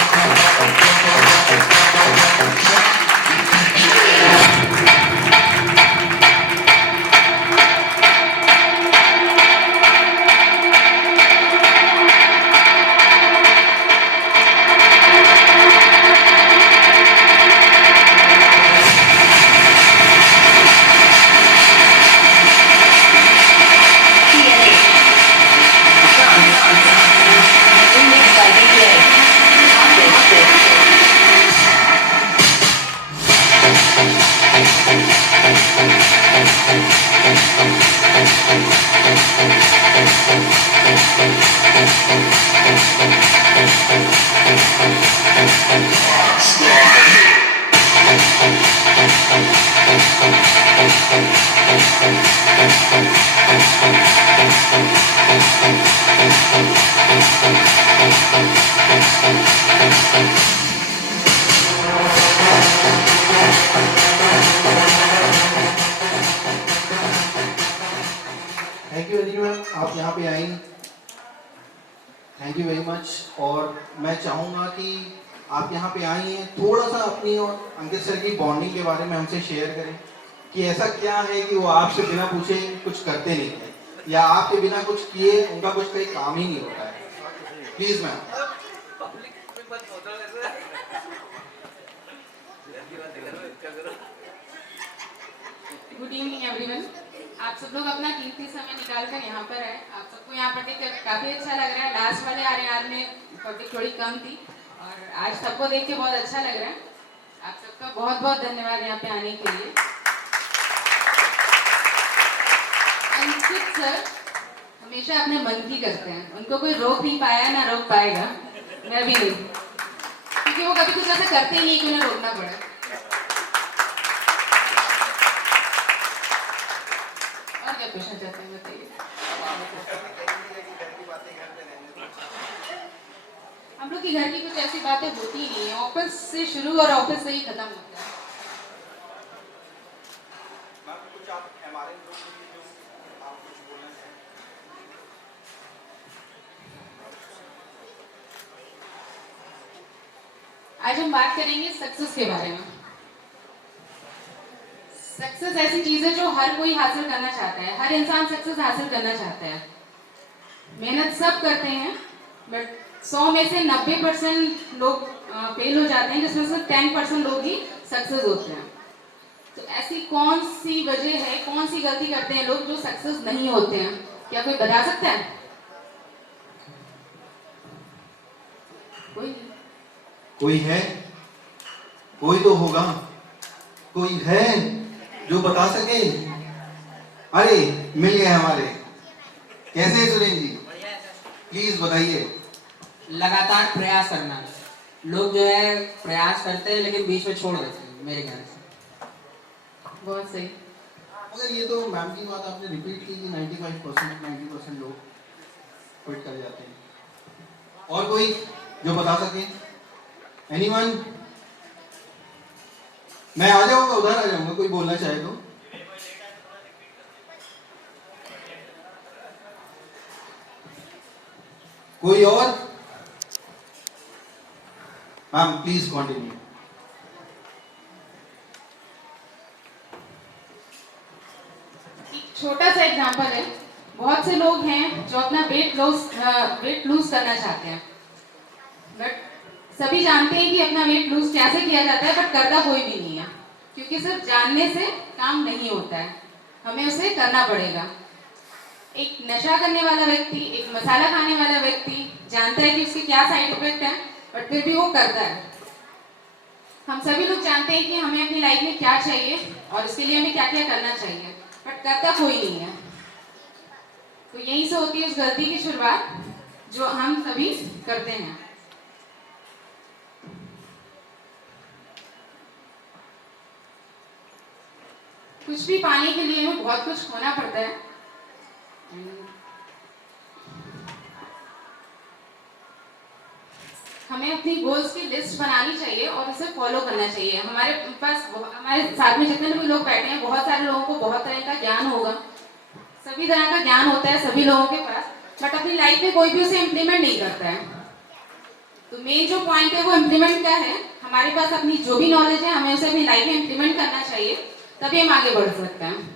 Thank you Anjali ma'am, आप यहाँ पे आई, थैंक यू वेरी मच। और मैं चाहूँगा कि आप यहाँ पे आई हैं, थोड़ा सा अपनी और अंकित सर की बॉन्डिंग के बारे में हमसे शेयर करें कि ऐसा क्या है कि वो आपसे बिना पूछे कुछ करते नहीं है, या आपके बिना कुछ किए उनका कुछ कोई काम ही नहीं होता है। Please ma'am. Good evening everyone. आप सब लोग अपना कीमती समय निकाल कर यहाँ पर आए। आप सबको यहाँ पर देख काफ़ी अच्छा लग रहा है। लास्ट वाले आर में पब्लिक थोड़ी कम थी और आज सबको देख के बहुत अच्छा लग रहा है। आप सबका बहुत बहुत धन्यवाद यहाँ पे आने के लिए। अंकित सर हमेशा अपने मन की करते हैं, उनको कोई रोक नहीं पाया ना रोक पाएगा, मैं भी नहीं, क्योंकि वो कभी कुछ ऐसा करते ही नहीं कि उन्हें रोकना पड़े। और क्या पूछना चाहते हैं बताइए। हम लोग की घर की कुछ ऐसी बातें होती ही नहीं है, ऑफिस से शुरू और ऑफिस से ही खत्म होता है। आज हम बात करेंगे सक्सेस के बारे में। सक्सेस ऐसी चीज है जो हर कोई हासिल करना चाहता है, हर इंसान सक्सेस हासिल करना चाहता है। मेहनत सब करते हैं बट 100 में से 90% लोग फेल हो जाते हैं, जिसमें से 10% लोग ही सक्सेस होते हैं। तो ऐसी कौन सी वजह है, कौन सी गलती करते हैं लोग जो सक्सेस नहीं होते हैं? क्या कोई बता सकता है? कोई है? कोई तो होगा, कोई है जो बता सके? अरे मिल गए हमारे कैसे हैं सुरेश जी? प्लीज बताइए। लगातार प्रयास करना। लोग जो है प्रयास करते हैं लेकिन बीच में छोड़ देते हैं मेरे ख्याल से। बहुत सही। मगर ये तो मैम की बात आपने रिपीट की कि 90% लोग क्विट कर जाते हैं। और कोई जो बता सके? एनीवन? मैं आ जाऊंगा, उधर आ जाऊंगा, कोई बोलना चाहे तो। कोई और? Ma'am please continue. एक छोटा सा एग्जांपल है। बहुत से लोग हैं जो अपना वेट लूज करना चाहते हैं, बट सभी जानते हैं कि अपना वेट लूज कैसे किया जाता है, बट करता कोई भी नहीं है, क्योंकि सिर्फ जानने से काम नहीं होता है, हमें उसे करना पड़ेगा। एक नशा करने वाला व्यक्ति, एक मसाला खाने वाला व्यक्ति जानता है कि उसके क्या साइड इफेक्ट है, बट फिर भी वो करता है। हम सभी लोग जानते हैं कि हमें अपनी लाइफ में क्या चाहिए और इसके लिए हमें क्या क्या करना चाहिए, बट करता कोई नहीं है। तो यहीं से होती है उस गलती की शुरुआत जो हम सभी करते हैं। कुछ भी पाने के लिए हमें बहुत कुछ खोना पड़ता है। हमें अपनी गोल्स की लिस्ट बनानी चाहिए और उसे फॉलो करना चाहिए। हमारे साथ में जितने भी लोग बैठे हैं, बहुत सारे लोगों को बहुत तरह का ज्ञान होगा, सभी तरह का ज्ञान होता है सभी लोगों के पास, बट अपनी लाइफ में कोई भी उसे इम्प्लीमेंट नहीं करता है। तो मेन जो पॉइंट है वो इम्प्लीमेंट का है। हमारे पास अपनी जो भी नॉलेज है हमें उसे अपनी लाइफ में इम्प्लीमेंट करना चाहिए, तभी हम आगे बढ़ सकते हैं।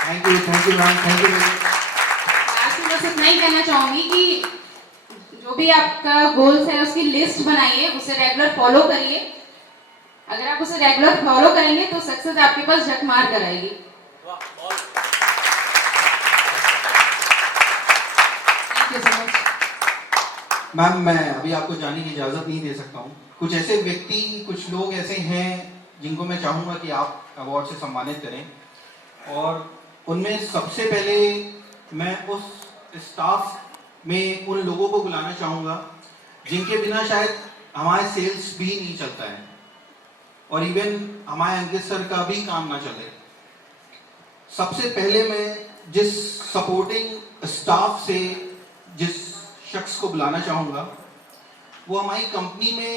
Thank you ma'am, thank you. Last में बस इतना ही कहना चाहूंगी कि जो भी आपका गोल्स है उसकी लिस्ट बनाइए, उसे रेगुलर फॉलो करिए। अगर आप उसे रेगुलर फॉलो करेंगे तो सक्सेस आपके पास झक मार कर आएगी। Thank you so much. Ma'am मैं अभी आपको जाने की इजाजत नहीं दे सकता हूँ। कुछ ऐसे व्यक्ति, कुछ लोग ऐसे हैं जिनको मैं चाहूंगा कि आप अवार्ड से सम्मानित करें, और उनमें सबसे पहले मैं उस स्टाफ में उन लोगों को बुलाना चाहूँगा जिनके बिना शायद हमारे सेल्स भी नहीं चलता है, और इवन हमारे अंकित सर का भी काम ना चले। सबसे पहले मैं जिस सपोर्टिंग स्टाफ से जिस शख्स को बुलाना चाहूँगा, वो हमारी कंपनी में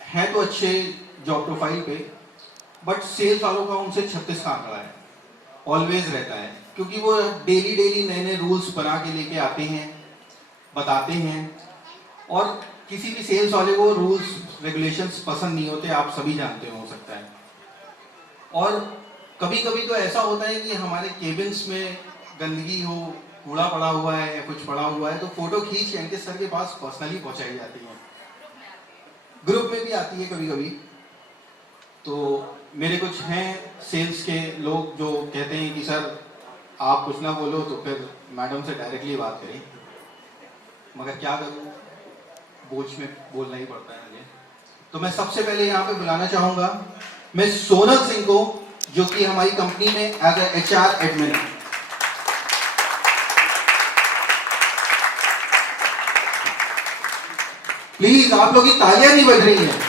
है तो अच्छे जॉब प्रोफाइल पे, बट सेल्स वालों का उनसे 36 का आंकड़ा है, ऑलवेज रहता है, क्योंकि वो डेली नए नए रूल्स बना के लेके आते हैं, बताते हैं, और किसी भी सेल्स वाले को रूल्स रेगुलेशंस पसंद नहीं होते, आप सभी जानते हो सकता है। और कभी कभी तो ऐसा होता है कि हमारे केबिन्स में गंदगी हो, कूड़ा पड़ा हुआ है या कुछ पड़ा हुआ है, तो फोटो खींच के अंकित सर के पास पर्सनली पहुंचाई जाती है, ग्रुप में भी आती है कभी कभी। तो मेरे कुछ हैं सेल्स के लोग जो कहते हैं कि सर आप कुछ ना बोलो तो फिर मैडम से डायरेक्टली बात करें, मगर क्या करूं, बोझ में बोलना ही पड़ता है मुझे। तो मैं सबसे पहले यहाँ पे बुलाना चाहूंगा मैं सोनल सिंह को, जो कि हमारी कंपनी में एज ए HR एडमिन है। प्लीज आप लोग की तालियां नहीं बज रही हैं,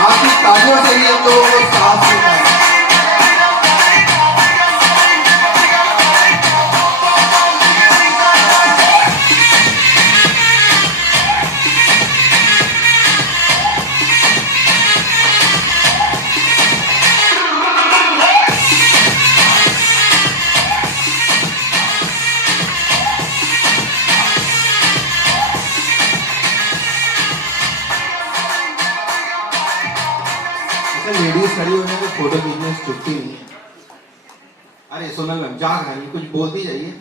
आपकी तालियों से ही हम लोगों को साफ होता है। लेडीज खड़ी होने को फोटो खींचने से चुपती नहीं है। अरे सोनल मैम जाग रही, कुछ बोलती जाइए।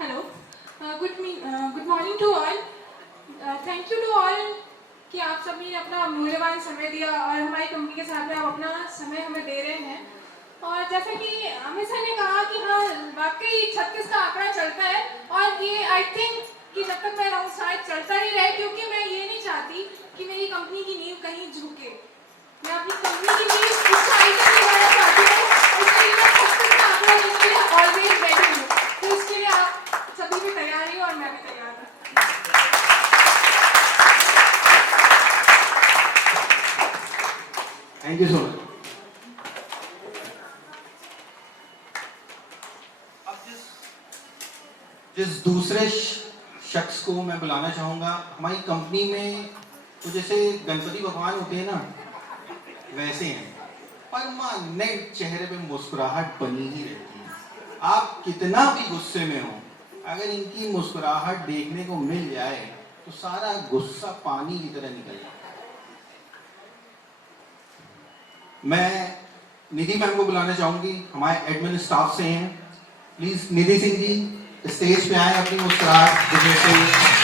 Hello, good morning to all. Thank you to all कि आप सभी अपना मूल्यवान समय दिया और हमारी कंपनी के साथ में आप अपना समय हमें दे रहे हैं। और जैसा कि अमित सर ने कहा कि हाँ वाकई 36 का आंकड़ा चलता है, और ये आई थिंक कि जब तक मैं रहूँ शायद चलता ही रहे, क्योंकि मैं ये नहीं चाहती कि मेरी कंपनी की नींव कहीं झुके। मैं अपनी कंपनी की नींव ऊंचाई तक बढ़ाना चाहती हूँ, इसके लिए मैं सक्सेस में आप लोगों के लिए ऑलवेज रेडी हूँ। तो इसके लिए आप सभी भी तैयार हैं और मैं भी तैयार हूँ। Thank you so much. अब जिस दूसरे शख्स को मैं बुलाना चाहूंगा, हमारी कंपनी में तो जैसे गणपति भगवान होते हैं ना, वैसे हैं। परमानेंट चेहरे पे मुस्कुराहट बनी ही रहती है। आप कितना भी गुस्से में हो, अगर इनकी मुस्कुराहट देखने को मिल जाए तो सारा गुस्सा पानी की तरह निकल जाए। मैं निधि मैम को बुलाना चाहूंगी, हमारे एडमिन स्टाफ से हैं। प्लीज निधि सिंह जी स्टेज पे आए अपनी मुस्कुराहट दिखने से।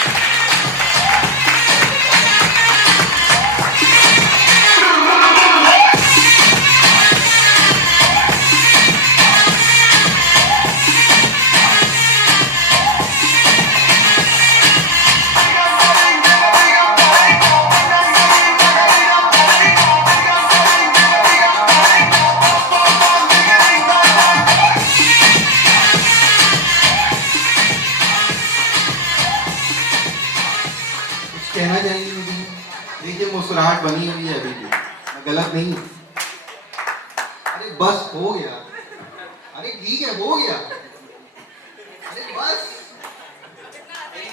कहना चाहेंगे मुझे? देखिए मुस्कुराहट बनी हुई है अभी भी, मैं गलत नहीं हूँ। अरे बस हो गया, अरे ठीक है हो गया, अरे बस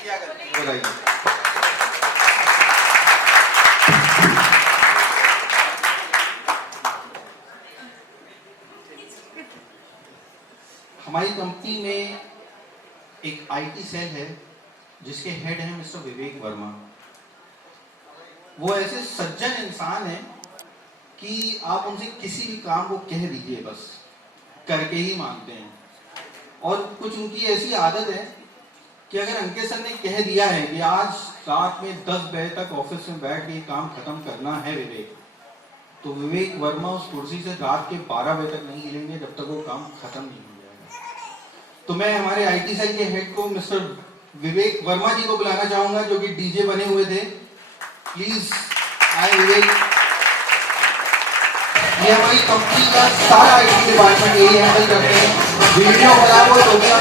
क्या बताइए। हमारी कंपनी में एक आईटी सेल है जिसके हेड हैं मिस्टर विवेक वर्मा। वो ऐसे सज्जन इंसान हैं कि आप उनसे किसी भी काम को कह दीजिए बस करके ही मानते हैं। और कुछ उनकी ऐसी आदत है कि अगर अंकित सर ने कह दिया है कि आज रात में 10 बजे तक ऑफिस में बैठ के काम खत्म करना है विवेक, तो विवेक वर्मा उस कुर्सी से रात के 12 बजे तक नहीं हिलेंगे जब तक वो काम खत्म नहीं हो जाएगा। तो मैं हमारे आईटी सेल के हेड को मिस्टर विवेक वर्मा जी को बुलाना चाहूंगा, जो कि डीजे बने हुए थे। प्लीज आए विवेक। ये हमारी कंपनी का सारा आईटी डिपार्टमेंट यही हैंडल करते हैं। वीडियो खराब हो तो क्या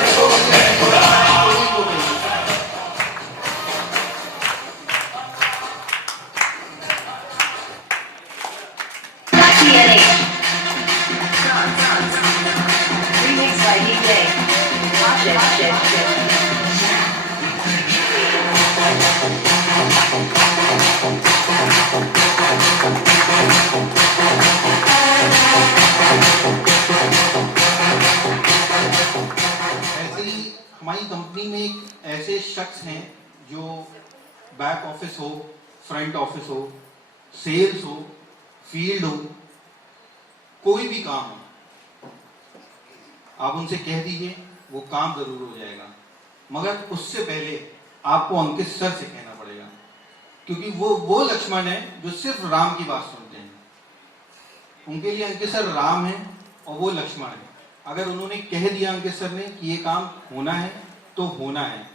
हमारी कंपनी में एक ऐसे शख्स हैं जो बैक ऑफिस हो, फ्रंट ऑफिस हो, सेल्स हो, फील्ड हो, कोई भी काम हो, आप उनसे कह दीजिए वो काम जरूर हो जाएगा। मगर उससे पहले आपको अंकित सर से कहना पड़ेगा, क्योंकि वो लक्ष्मण है जो सिर्फ राम की बात सुनते हैं। उनके लिए अंकित सर राम है और वो लक्ष्मण है। अगर उन्होंने कह दिया अंकित सर ने कि ये काम होना है तो होना है,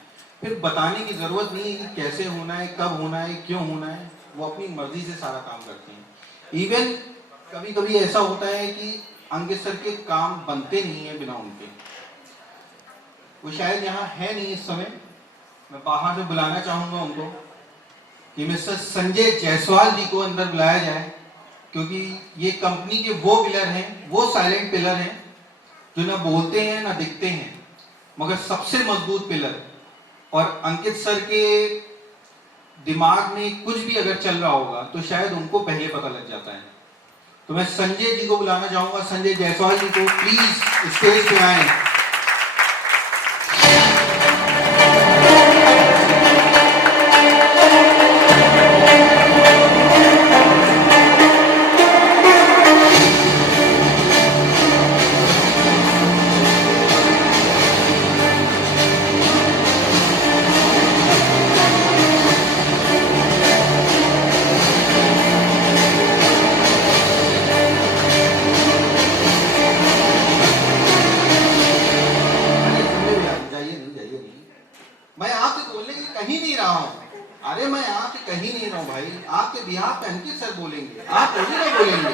फिर बताने की जरूरत नहीं है कि कैसे होना है, कब होना है, क्यों होना है। वो अपनी मर्जी से सारा काम करते हैं। इवन कभी कभी ऐसा होता है कि अंकित सर के काम बनते नहीं है बिना उनके। वो शायद यहाँ है नहीं इस समय, मैं बाहर से बुलाना चाहूंगा उनको कि मिस्टर संजय जायसवाल जी को अंदर बुलाया जाए, क्योंकि ये कंपनी के वो पिलर हैं, वो साइलेंट पिलर हैं जो ना बोलते हैं ना दिखते हैं, मगर सबसे मजबूत पिलर। और अंकित सर के दिमाग में कुछ भी अगर चल रहा होगा तो शायद उनको पहले पता लग जाता है। तो मैं संजय जी को बुलाना चाहूंगा, संजय जायसवाल जी को। प्लीज स्टेज पे आए। कह ही नहीं रहा हूँ भाई, आपके बिहार पे अंकित सर बोलेंगे, आप थोड़ी ना बोलेंगे।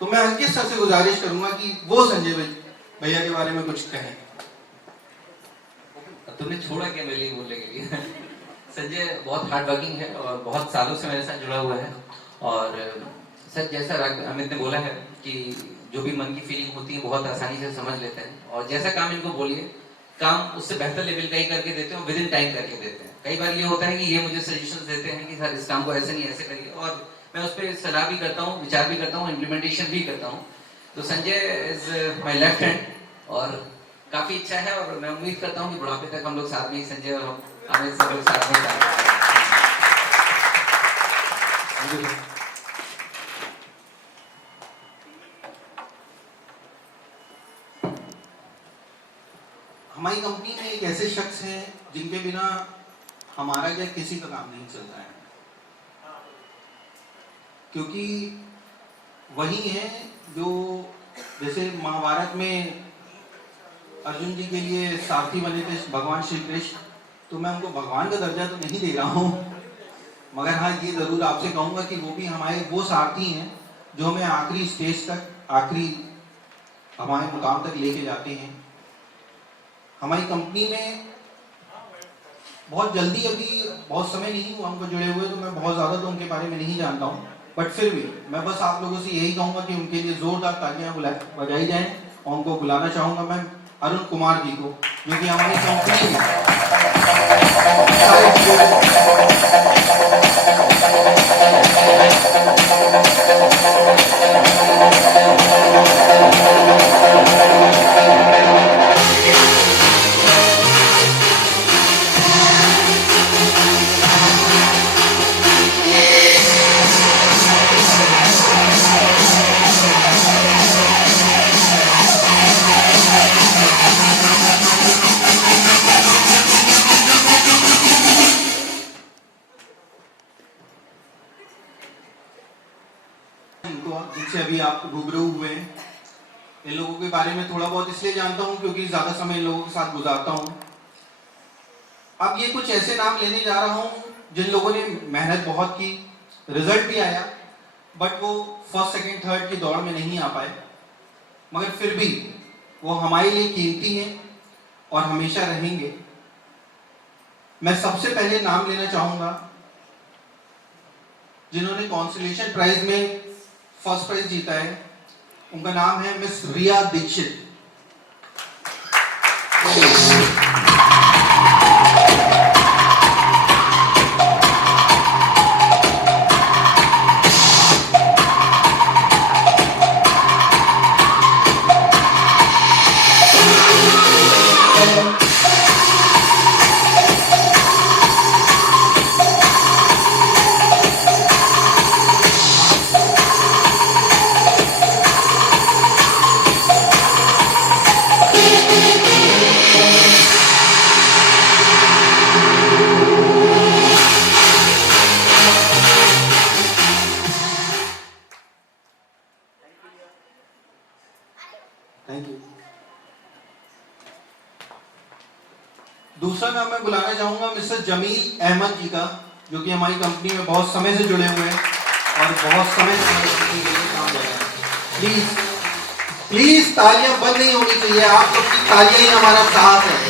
तो मैं अंकित सर से गुजारिश करूंगा कि वो संजय भैया के बारे में कुछ कहें। तुमने छोड़ा क्या मेरे लिए बोलने के लिए? संजय बहुत हार्ड वर्किंग है और बहुत सालों से मेरे साथ जुड़ा हुआ है। और सर जैसा अमित ने बोला है कि जो भी मन की फीलिंग होती है बहुत आसानी से समझ लेते हैं, और जैसा काम इनको बोलिए काम उससे बेहतर लेवल का ही करके देते हैं, विद इन टाइम करके देते हैं। कई बार ये होता है कि ये मुझे सजेशंस देते हैं कि सर इस काम को ऐसे नहीं ऐसे करिए, और मैं उस पर सलाह भी करता हूँ, विचार भी करता हूँ, इम्प्लीमेंटेशन भी करता हूँ। तो Sanjay is my left hand और काफ़ी इच्छा है, और मैं उम्मीद करता हूँ कि बुढ़ापे तक हम लोग साथ में ही, संजय और हम सब लोग साथ में हमारी कंपनी में एक ऐसे शख्स हैं जिनके बिना हमारा क्या किसी का काम नहीं चलता है, क्योंकि वही है जो जैसे महाभारत में अर्जुन जी के लिए सारथी बने थे भगवान श्री कृष्ण, तो मैं उनको भगवान का दर्जा तो नहीं दे रहा हूँ, मगर हाँ ये जरूर आपसे कहूँगा कि वो भी हमारे वो सारथी हैं जो हमें आखिरी स्टेज तक, आखिरी हमारे मुकाम तक लेके जाते हैं। हमारी कंपनी में बहुत जल्दी, अभी बहुत समय नहीं हुआ हमको जुड़े हुए, तो मैं बहुत ज़्यादा तो उनके बारे में नहीं जानता हूँ, बट फिर भी मैं बस आप लोगों से यही कहूँगा कि उनके लिए जोरदार तालियां बजाई जाएं, और उनको बुलाना चाहूँगा मैं अरुण कुमार जी को, जो कि हमारी कंपनी में जिनसे अभी आप रूबरू हुए हैं, इन लोगों के बारे में थोड़ा बहुत इसलिए जानता हूं क्योंकि ज्यादा समय इन लोगों के साथ गुजारता हूं। अब ये कुछ ऐसे नाम लेने जा रहा हूं जिन लोगों ने मेहनत बहुत की, रिजल्ट भी आया, बट वो फर्स्ट सेकंड थर्ड की दौड़ में नहीं आ पाए, मगर फिर भी वो हमारे लिए कीमती हैं और हमेशा रहेंगे। मैं सबसे पहले नाम लेना चाहूंगा जिन्होंने कॉन्सोलेशन प्राइज में फर्स्ट प्राइज जीता है, उनका नाम है miss Riya Dixit. Thank you. दूसरा नाम मैं बुलाना चाहूंगा मिस्टर जमील अहमद जी का, जो कि हमारी कंपनी में बहुत समय से जुड़े हुए हैं और बहुत समय से हमारी कंपनी के लिए काम कर रहे हैं। प्लीज प्लीज तालियां बंद नहीं होनी चाहिए, आप लोग की तालियां ही हमारा साथ है।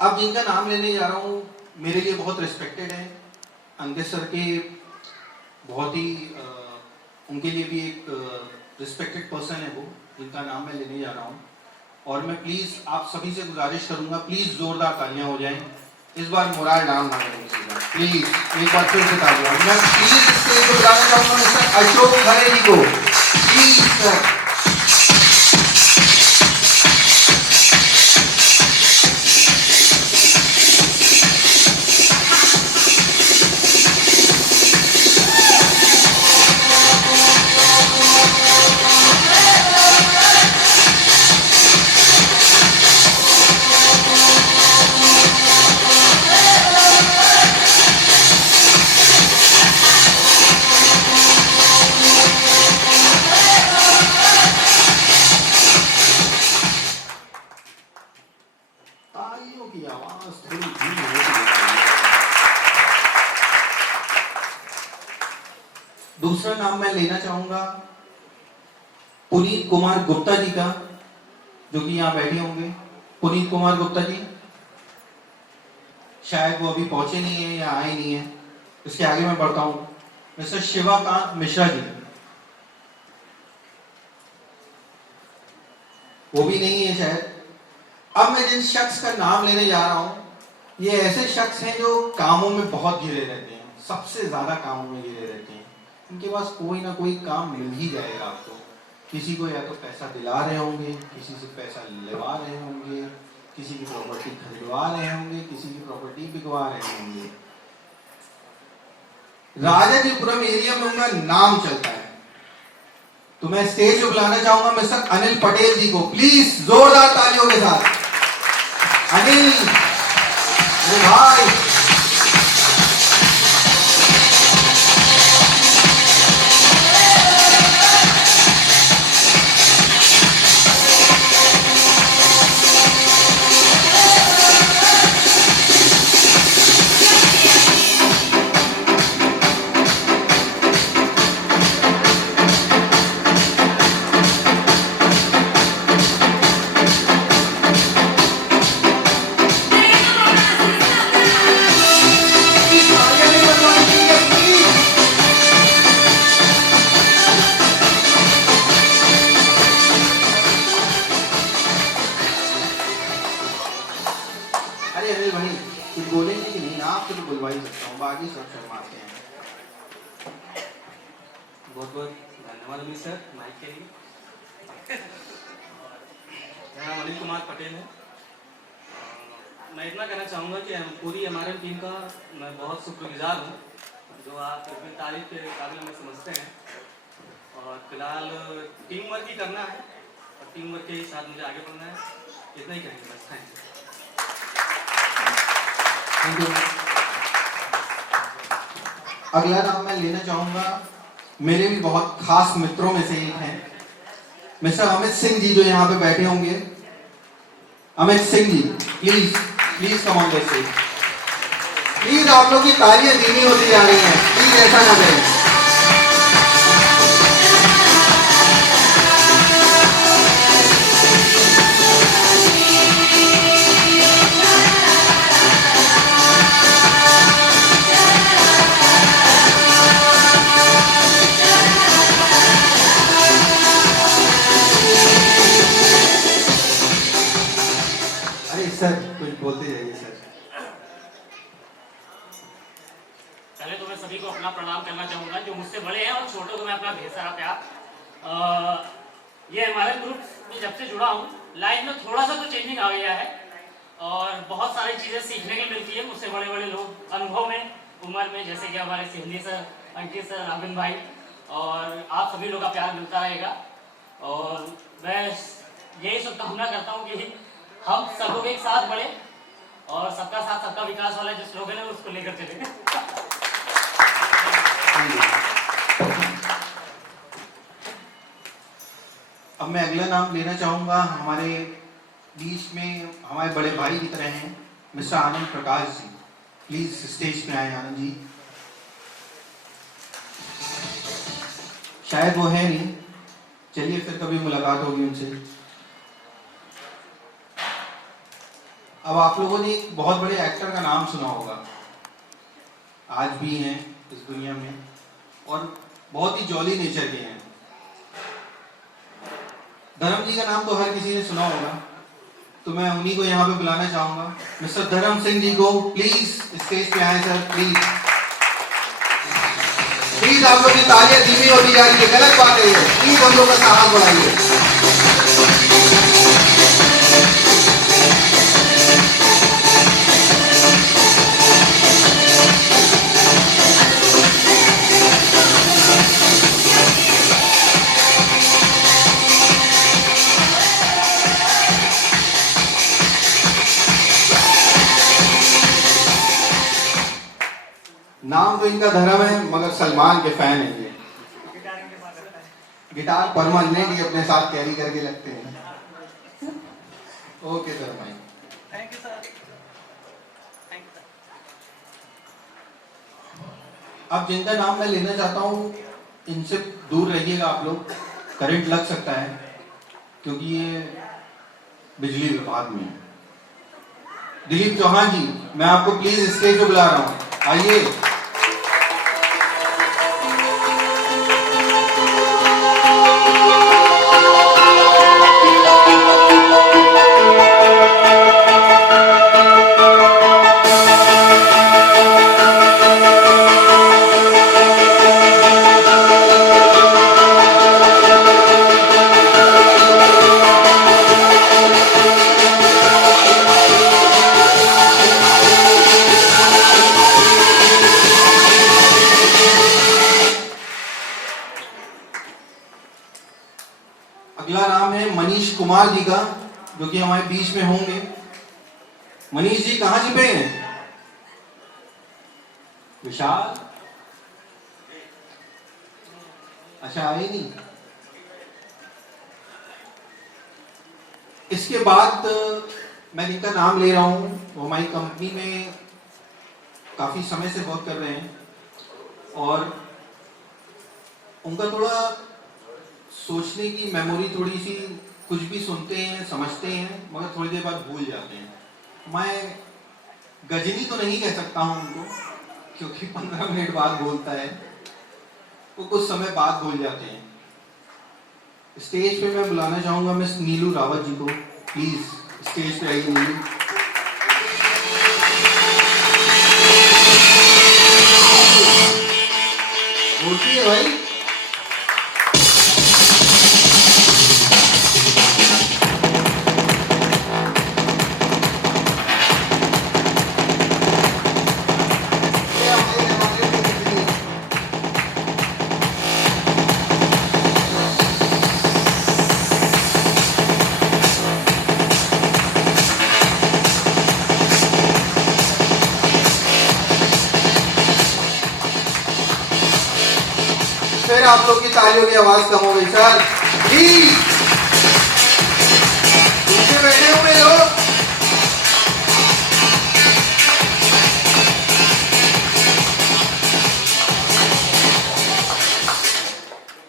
अब जिनका नाम लेने जा रहा हूँ मेरे लिए बहुत रिस्पेक्टेड है, अंकित सर के बहुत ही उनके लिए भी एक रिस्पेक्टेड पर्सन है वो, जिनका नाम मैं लेने जा रहा हूँ। और मैं प्लीज़ आप सभी से गुजारिश करूँगा, प्लीज़ ज़ोरदार तालियां हो जाएं, इस बार मोराल डाउन ना करें इसी बार, प्लीज़ एक बार फिर से तालियां। मैं प्लीज़ स्टेज को बुलाना चाहूँगा मिस्टर अशोक खरे जी को, प्लीज़ सर। दूसरा नाम मैं लेना चाहूंगा पुनीत कुमार गुप्ता जी का, जो कि यहाँ बैठे होंगे। पुनीत कुमार गुप्ता जी, शायद वो अभी पहुंचे नहीं है या आए नहीं है। इसके आगे मैं बढ़ता हूँ। मिस्टर शिवाकांत मिश्रा जी, वो भी नहीं है शायद। अब मैं जिन शख्स का नाम लेने जा रहा हूँ, ये ऐसे शख्स हैं जो कामों में बहुत घिरे रहते हैं, सबसे ज्यादा कामों में घिरे रहते हैं। इनके पास कोई ना कोई काम मिल ही जाएगा आपको। किसी को या तो पैसा दिला रहे होंगे, किसी से पैसा लेवा रहे होंगे, किसी की प्रॉपर्टी खरीदवा रहे होंगे, किसी की प्रॉपर्टी बिकवा रहे होंगे। राजाजीपुरम एरिया में उनका नाम चलता है। तो मैं स्टेज पे बुलाना चाहूंगा मिस्टर अनिल पटेल जी को, प्लीज जोरदार तालियों के साथ। अनिल भाई, बाकी सब शर्माते हैं। बहुत बहुत धन्यवाद अमित सर माइक के लिए। मेरा नाम अनिल कुमार पटेल है। मैं इतना कहना चाहूँगा कि पूरी हमारे टीम का मैं बहुत शुक्रगुजार हूँ, जो आप इतनी तारीफ के काबिल में समझते हैं। और फिलहाल टीम वर्क ही करना है और टीम वर्क के साथ मुझे आगे बढ़ना है। इतना ही कहेंगे बस। Thank you. अगला नाम मैं लेना चाहूंगा, मेरे भी बहुत खास मित्रों में से एक हैं, मिस्टर अमित सिंह जी, जो यहाँ पे बैठे होंगे। Amit Singh ji, please please come on the stage. Please आप लोग की तालियां धीमी होती जा रही हैं, प्लीज ऐसा ना करें। सर कुछ बोलते जाइए सर। पहले तो मैं सभी को अपना प्रणाम करना चाहूँगा, जो मुझसे बड़े हैं और छोटों को मैं अपना ढेर सारा प्यार। ये हमारे ग्रुप में जब से जुड़ा हूँ, लाइफ में थोड़ा सा तो चेंजिंग आ गया है और बहुत सारी चीज़ें सीखने की मिलती है मुझसे बड़े बड़े लोग, अनुभव में, उम्र में, जैसे कि हमारे सिंधी सर, अंकित सर, अभिन भाई, और आप सभी लोग का प्यार मिलता रहेगा। और मैं यही शुभकामना करता हूँ कि हम सब लोग एक साथ बढ़े और सबका साथ सबका विकास वाला जो स्लोगन है उसको लेकर चले। अब मैं अगला नाम लेना चाहूंगा, हमारे बीच में हमारे बड़े भाई की तरह हैं, mister Anand Prakash ji. Please stage पे आए आनंद जी। शायद वो है नहीं, चलिए फिर कभी मुलाकात होगी उनसे। अब आप लोगों ने एक बहुत बड़े एक्टर का नाम सुना होगा, आज भी हैं इस दुनिया में और बहुत ही जॉली नेचर के हैं। धर्म जी का नाम तो हर किसी ने सुना होगा, तो मैं उन्हीं को यहाँ पे बुलाना चाहूंगा। मिस्टर धर्म सिंह जी को प्लीज स्टेज पे आए सर, प्लीज प्लीज। आप लोग की तालियां धीमी होती जा रही है, गलत बात है ये, प्लीज हम लोग का साहस बढ़ाइए। नाम तो इनका धर्म है मगर सलमान के फैन है ये। गिटार परमानेंट ही अपने साथ कैरी करके लगते हैं। ओके धर्म भाई, थैंक यू सर। अब जिनका नाम मैं लेना चाहता हूँ इनसे दूर रहिएगा आप लोग, करंट लग सकता है क्योंकि ये बिजली विभाग में है। दिलीप चौहान जी, मैं आपको प्लीज स्टेज पे बुला रहा हूँ, आइए। अगला नाम है मनीष कुमार जी का, जो कि हमारे बीच में होंगे। मनीष जी कहाँ छिपे हैं? विशाल, अच्छा आए नहीं। इसके बाद मैं जिनका नाम ले रहा हूं वो हमारी कंपनी में काफी समय से वर्क कर रहे हैं और उनका थोड़ा सोचने की मेमोरी थोड़ी सी, कुछ भी सुनते हैं समझते हैं मगर थोड़ी देर बाद भूल जाते हैं। मैं गजनी तो नहीं कह सकता हूं उनको, क्योंकि 15 मिनट बाद बोलता है, वो कुछ समय बाद भूल जाते हैं। स्टेज पे मैं बुलाना चाहूंगा मिस नीलू रावत जी को, प्लीज स्टेज पे आइए नीलू। बोलती है भाई। फिर आप लोग की तालियों की आवाज कम हो गई सर, प्लीज। पीछे बैठे हुए लोग,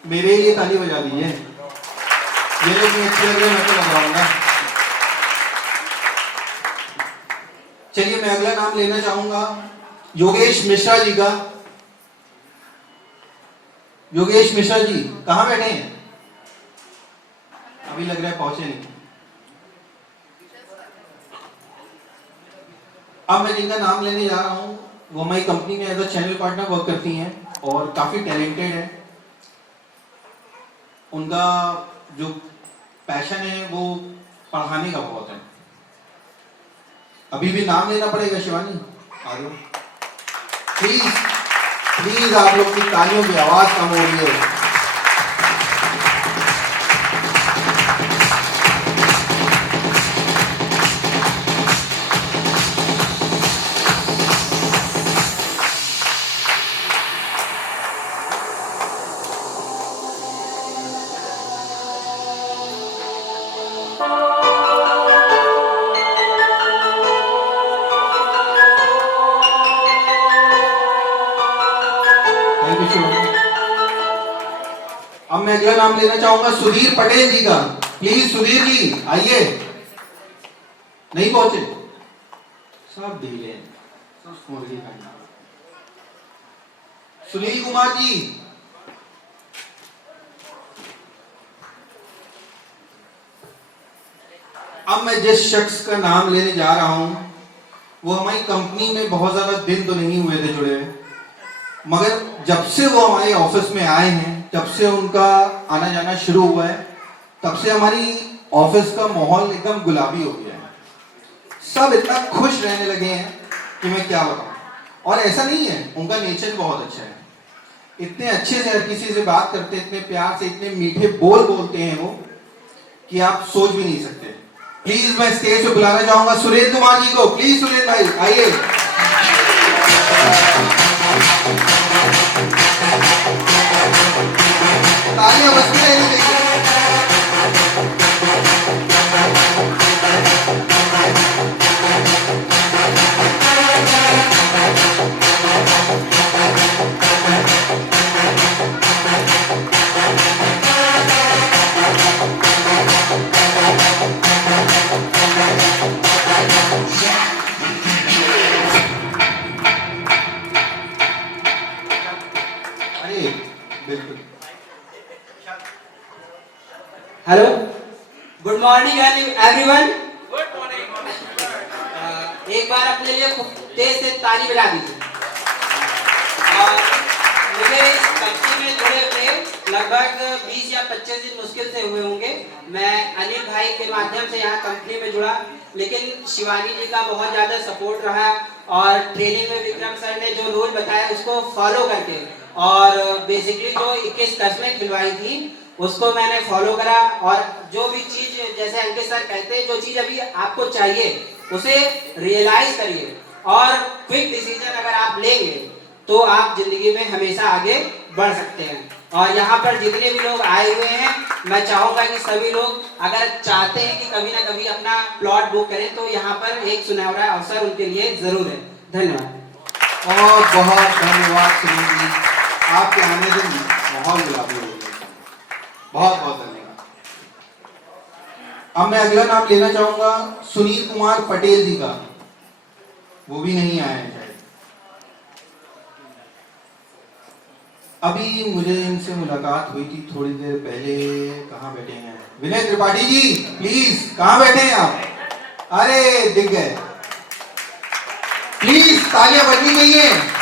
मेरे लिए ताली बजा दीजिए। ये लोग नहीं अच्छे लग रहे, मैं तो लगाऊंगा। चलिए मैं अगला नाम लेना चाहूंगा योगेश मिश्रा जी का। योगेश मिश्रा जी कहाँ बैठे हैं? अभी लग रहा है पहुंचे नहीं। अब मैं जिनका नाम लेने जा रहा हूं वो हमारी कंपनी में as a channel partner work करती हैं और काफी टैलेंटेड है। उनका जो पैशन है वो पढ़ाने का बहुत है। अभी भी नाम लेना पड़ेगा शिवानी, आ जाओ प्लीज। प्लीज आप लोग की तालियों की आवाज कम हो रही है। अब मैं अगला नाम लेना चाहूंगा सुधीर पटेल जी का। प्लीज सुधीर जी आइए। नहीं पहुंचे, सब ढीले हैं, सब मुर्गी खाना। सुनील कुमार जी, अब मैं जिस शख्स का नाम लेने जा रहा हूं वो हमारी कंपनी में बहुत ज्यादा दिन तो नहीं हुए थे जुड़े, मगर जब से वो हमारे ऑफिस में आए हैं, जब से उनका आना जाना शुरू हुआ है, तब से हमारी ऑफिस का माहौल एकदम गुलाबी हो गया है। सब इतना खुश रहने लगे हैं कि मैं क्या बताऊं। और ऐसा नहीं है, उनका नेचर बहुत अच्छा है। इतने अच्छे से हर किसी से बात करते, इतने प्यार से, इतने मीठे बोल बोलते हैं वो कि आप सोच भी नहीं सकते। प्लीज मैं स्टेज पे बुलाना चाहूंगा सुरेंद्र कुमार जी को। प्लीज सुरेंद्र भाई आइए। तालियां बजती रहनी चाहिए। Morning everyone. एक बार अपने लिए खूब तेज से ताली बजा दीजिए। और मुझे इस कंपनी में जुड़े हुए लगभग 20 या 25 दिन मुश्किल से हुए होंगे। मैं अनिल भाई के माध्यम से यहाँ कंपनी में जुड़ा, लेकिन शिवानी जी का बहुत ज़्यादा सपोर्ट रहा और ट्रेनिंग में विक्रम सर ने जो रूल बताया उसको फॉलो करके और बेसिकली जो 21 कस्में खिलवाई थी उसको मैंने फॉलो करा। और जो भी चीज़ जैसे अंकित सर कहते हैं, जो चीज़ अभी आपको चाहिए उसे रियलाइज करिए और क्विक डिसीजन अगर आप लेंगे तो आप जिंदगी में हमेशा आगे बढ़ सकते हैं। और यहाँ पर जितने भी लोग आए हुए हैं, मैं चाहूँगा कि सभी लोग अगर चाहते हैं कि कभी ना कभी अपना प्लॉट बुक करें तो यहाँ पर एक सुनहरा अवसर उनके लिए जरूर है। धन्यवाद। और बहुत धन्यवाद सुनील जी, आपके आने से माहौल गुलाबी हो गया। बहुत बहुत धन्यवाद। अब मैं अगला नाम लेना चाहूंगा सुनील कुमार पटेल जी का। वो भी नहीं आए हैं शायद। अभी मुझे इनसे मुलाकात हुई थी थोड़ी देर पहले। कहाँ बैठे हैं विनय त्रिपाठी जी? प्लीज, कहाँ बैठे हैं आप? अरे दिख गए। प्लीज तालियां बजनी चाहिए।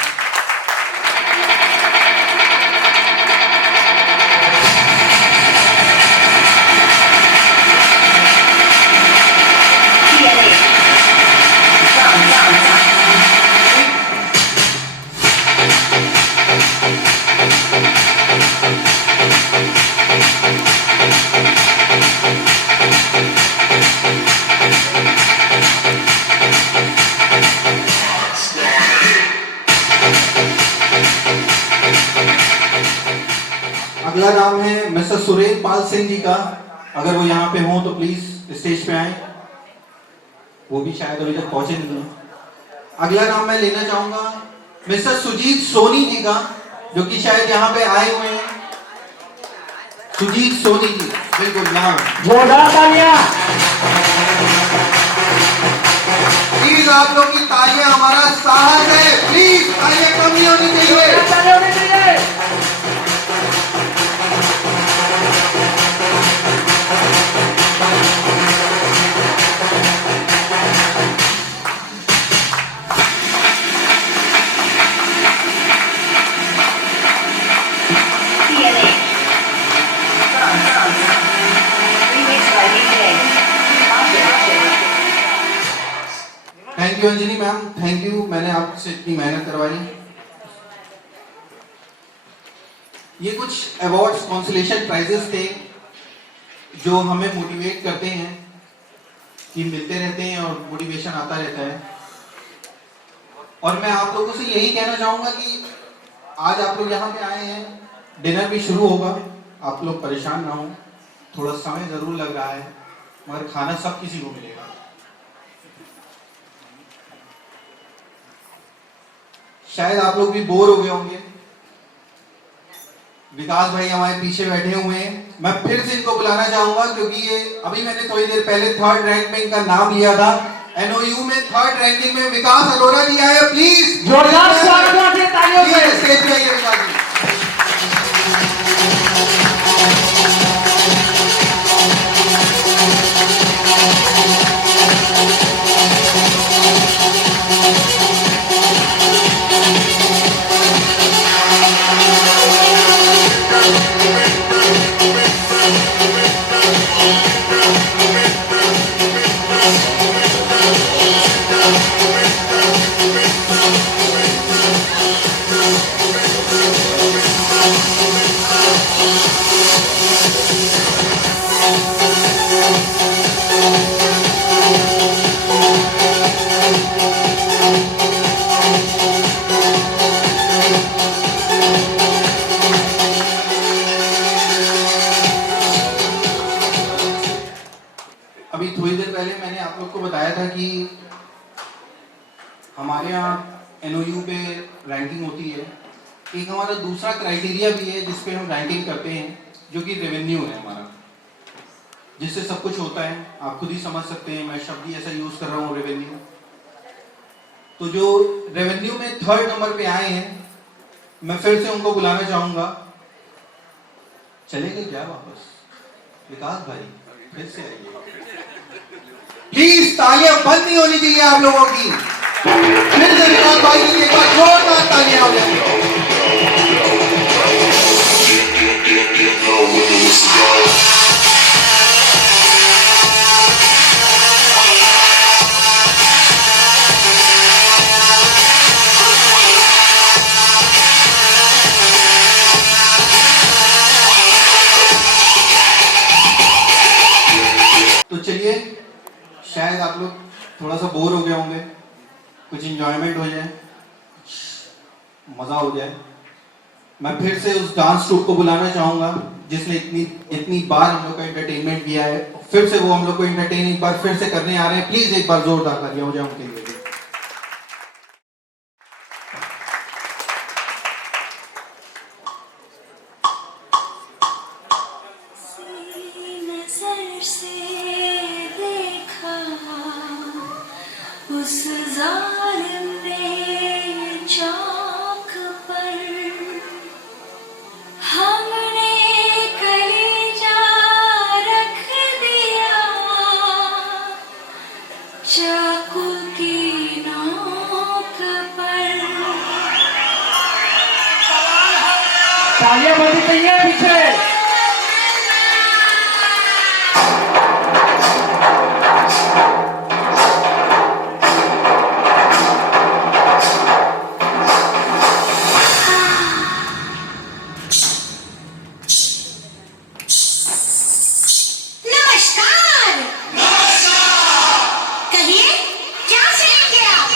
अगला नाम है मिस्टर सुरेश पाल सिंह जी का। अगर वो यहाँ पे हों तो प्लीज स्टेज पे आए। वो भी शायद अभी तक पहुंचे नहीं हैं। अगला नाम मैं लेना चाहूंगा मिस्टर सुजीत सोनी जी का, जो कि शायद यहाँ पे आए हुए हैं। सुजीत सोनी जी, बिल्कुल नाम। जोरदार तालियां। प्लीज आप लोग की तालियां हमारा साहस है। प्लीज तालियां कम नहीं होनी चाहिए। Thank you Anjali ma'am, thank you, मैंने आपसे इतनी मेहनत करवाई। ये कुछ अवार्ड्स, कॉन्सोलेशन प्राइजेस थे जो हमें मोटिवेट करते हैं कि मिलते रहते हैं और मोटिवेशन आता रहता है। और मैं आप लोगों से यही कहना चाहूंगा कि आज आप लोग यहाँ पे आए हैं, डिनर भी शुरू होगा, आप लोग परेशान ना हो। थोड़ा समय जरूर लग रहा है मगर खाना सब किसी को मिलेगा। शायद आप लोग भी बोर हो गए होंगे। विकास भाई हमारे पीछे बैठे हुए हैं। मैं फिर से इनको बुलाना चाहूंगा क्योंकि ये अभी मैंने थोड़ी देर पहले 3rd रैंक में इनका नाम लिया था। एनओयू में 3rd रैंकिंग में विकास अरोड़ा जी आए। प्लीज जोरदार स्वागत है, तालियों से। स्टेज पे आइए विकास जी। अभी थोड़ी देर पहले मैंने आप लोग को बताया था कि हमारे यहाँ एनओयू पे रैंकिंग होती है। एक हमारा दूसरा क्राइटेरिया भी है जिस पे हम रैंकिंग करते हैं, जो कि रेवेन्यू है हमारा, जिससे सब कुछ होता है। आप खुद ही समझ सकते हैं, मैं शब्द ही ऐसा यूज कर रहा हूँ, रेवेन्यू। तो जो रेवेन्यू में 3rd नंबर पे आए हैं, मैं फिर से उनको बुलाना चाहूंगा। चलेंगे क्या वापस? विकास भाई फिर से आइए। प्लीज तालियां बंद नहीं होनी चाहिए आप लोगों की। फिर से विनोद भाई के लिए एक बार जोरदार तालियां हो जाएंगी। तो चलिए, शायद आप लोग थोड़ा सा बोर हो गए होंगे, कुछ इंजॉयमेंट हो जाए, मजा हो जाए। मैं फिर से उस डांस ट्रूप को बुलाना चाहूंगा जिसने इतनी बार हम लोग का एंटरटेनमेंट किया है। फिर से वो हम लोग को एंटरटेन एक बार फिर से करने आ रहे हैं। प्लीज एक बार जोरदार तालियां हो जाए उनके लिए। नजर से देखा उस जालिम ने चौक पर, हमने कलेजा रख दिया चाकू की नोक पर। तालियां बंदी चाहिए पीछे। नमस्कार। कहिए क्या सुनेंगे आप?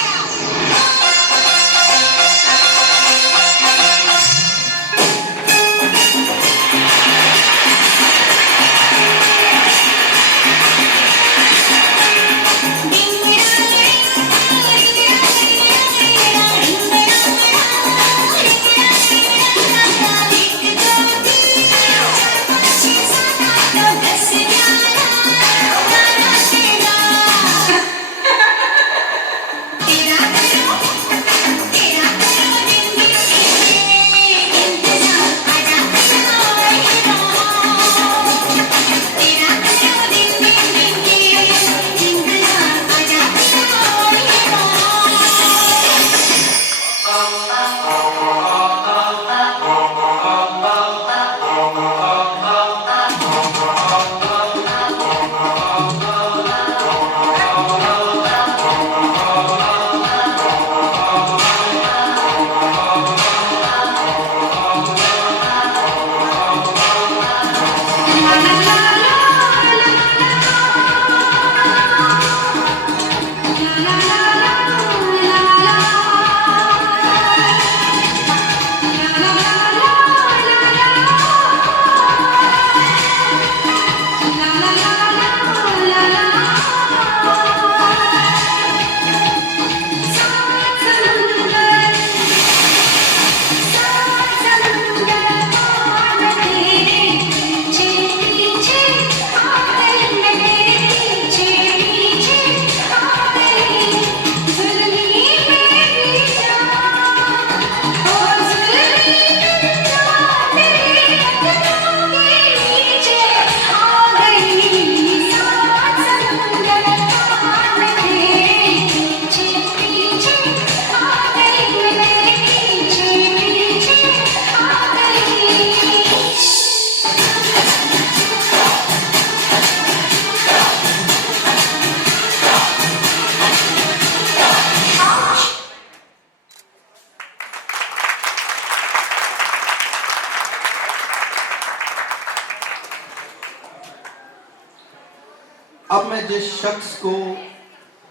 अब मैं जिस शख्स को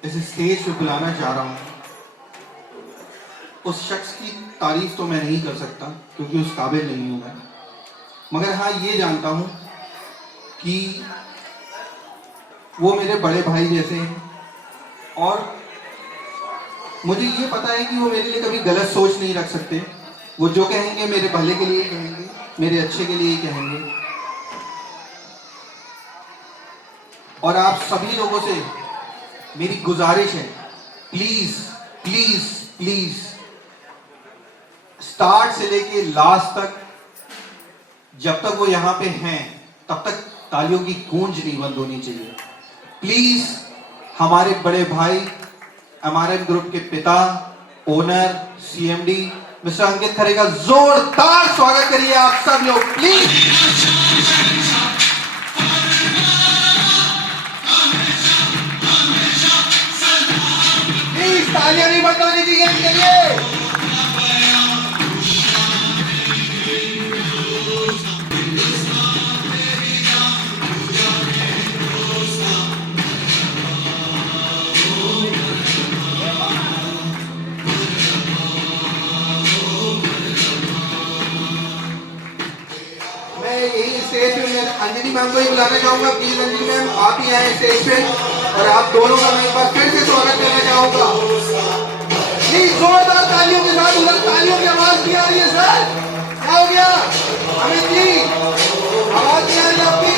इस स्टेज पे बुलाना चाह रहा हूं, उस शख्स की तारीफ तो मैं नहीं कर सकता क्योंकि उस काबिल नहीं हूं मैं, मगर हाँ ये जानता हूं कि वो मेरे बड़े भाई जैसे हैं और मुझे ये पता है कि वो मेरे लिए कभी गलत सोच नहीं रख सकते। वो जो कहेंगे मेरे भले के लिए कहेंगे, मेरे अच्छे के लिए कहेंगे। और आप सभी लोगों से मेरी गुजारिश है, प्लीज प्लीज प्लीज स्टार्ट से लेके लास्ट तक, जब तक वो यहाँ पे हैं तब तक तालियों की गूंज नहीं बंद होनी चाहिए। प्लीज हमारे बड़े भाई एमआरएम ग्रुप के पिता, ओनर, सीएमडी मिस्टर अंकित खरे का जोरदार स्वागत करिए आप सब लोग प्लीज। प्लीज तालियां नहीं बंद होनी चाहिए इनके लिए। स्टेज पे अंजलि मैम को ही बुलाना चाहूंगा। प्लीज अंजलि मैम आप ही आए स्टेज पे और आप दोनों का मैं एक बार फिर से स्वागत करना चाहूंगा। प्लीज जोरदार तालियों के साथ, उधर तालियों की आवाज नहीं आ रही है सर, क्या हो गया? अमित जी आवाज नहीं आ रही आपकी।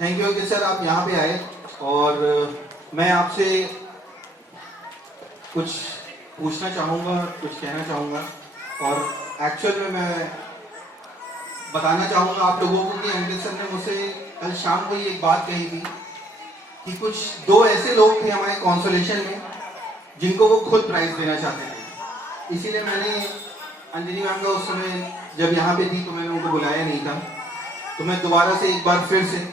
थैंक यू सर, आप यहाँ पे आए और मैं आपसे कुछ पूछना चाहूँगा, कुछ कहना चाहूँगा और एक्चुअल में मैं बताना चाहूँगा आप लोगों को कि अंकित सर ने मुझसे कल शाम को ही एक बात कही थी कि कुछ दो ऐसे लोग थे हमारे कॉन्सोलेशन में जिनको वो खुद प्राइज देना चाहते थे। इसीलिए मैंने अंजलि मैम का उस समय जब यहाँ पे थी तो मैंने उनको बुलाया नहीं था। तो मैं दोबारा से एक बार फिर से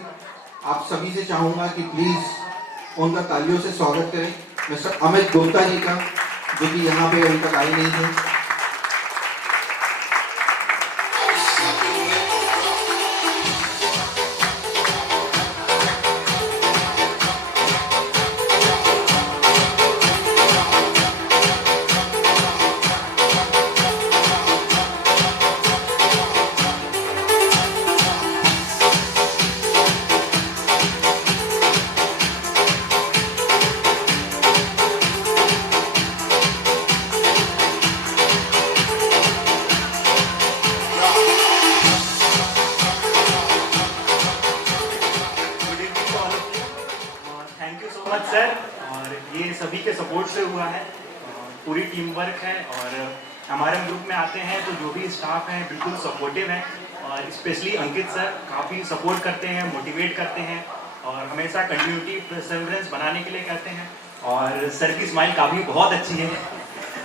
आप सभी से चाहूँगा कि प्लीज़ उनका तालियों से स्वागत करें, मिस्टर अमित गुप्ता जी का, जो कि यहाँ पे अभी तक आए नहीं थे। सर, और ये सभी के सपोर्ट से हुआ है, पूरी टीम वर्क है और हमारे ग्रुप में आते हैं तो जो भी स्टाफ है बिल्कुल सपोर्टिव है और स्पेशली अंकित सर काफ़ी सपोर्ट करते हैं, मोटिवेट करते हैं और हमेशा कंटिन्यूटी परसेवरेंस बनाने के लिए कहते हैं। और सर की स्माइल काफ़ी बहुत अच्छी है,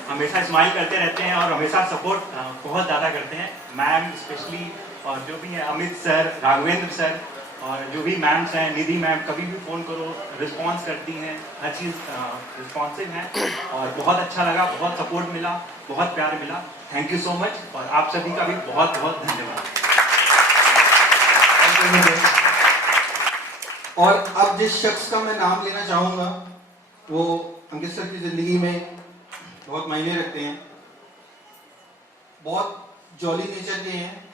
हमेशा स्माइल करते रहते हैं और हमेशा सपोर्ट बहुत ज़्यादा करते हैं। मैम स्पेशली और जो भी है अमित सर, राघवेंद्र सर और जो भी मैम्स हैं, निधि मैम, कभी भी फ़ोन करो रिस्पॉन्स करती हैं, हर चीज़ रिस्पॉन्सिव हैं और बहुत अच्छा लगा, बहुत सपोर्ट मिला, बहुत प्यार मिला। थैंक यू सो मच और आप सभी का भी बहुत बहुत धन्यवाद। और अब जिस शख्स का मैं नाम लेना चाहूँगा वो अंकित सर की ज़िंदगी में बहुत मायने रखते हैं, बहुत जॉली नेचर के हैं,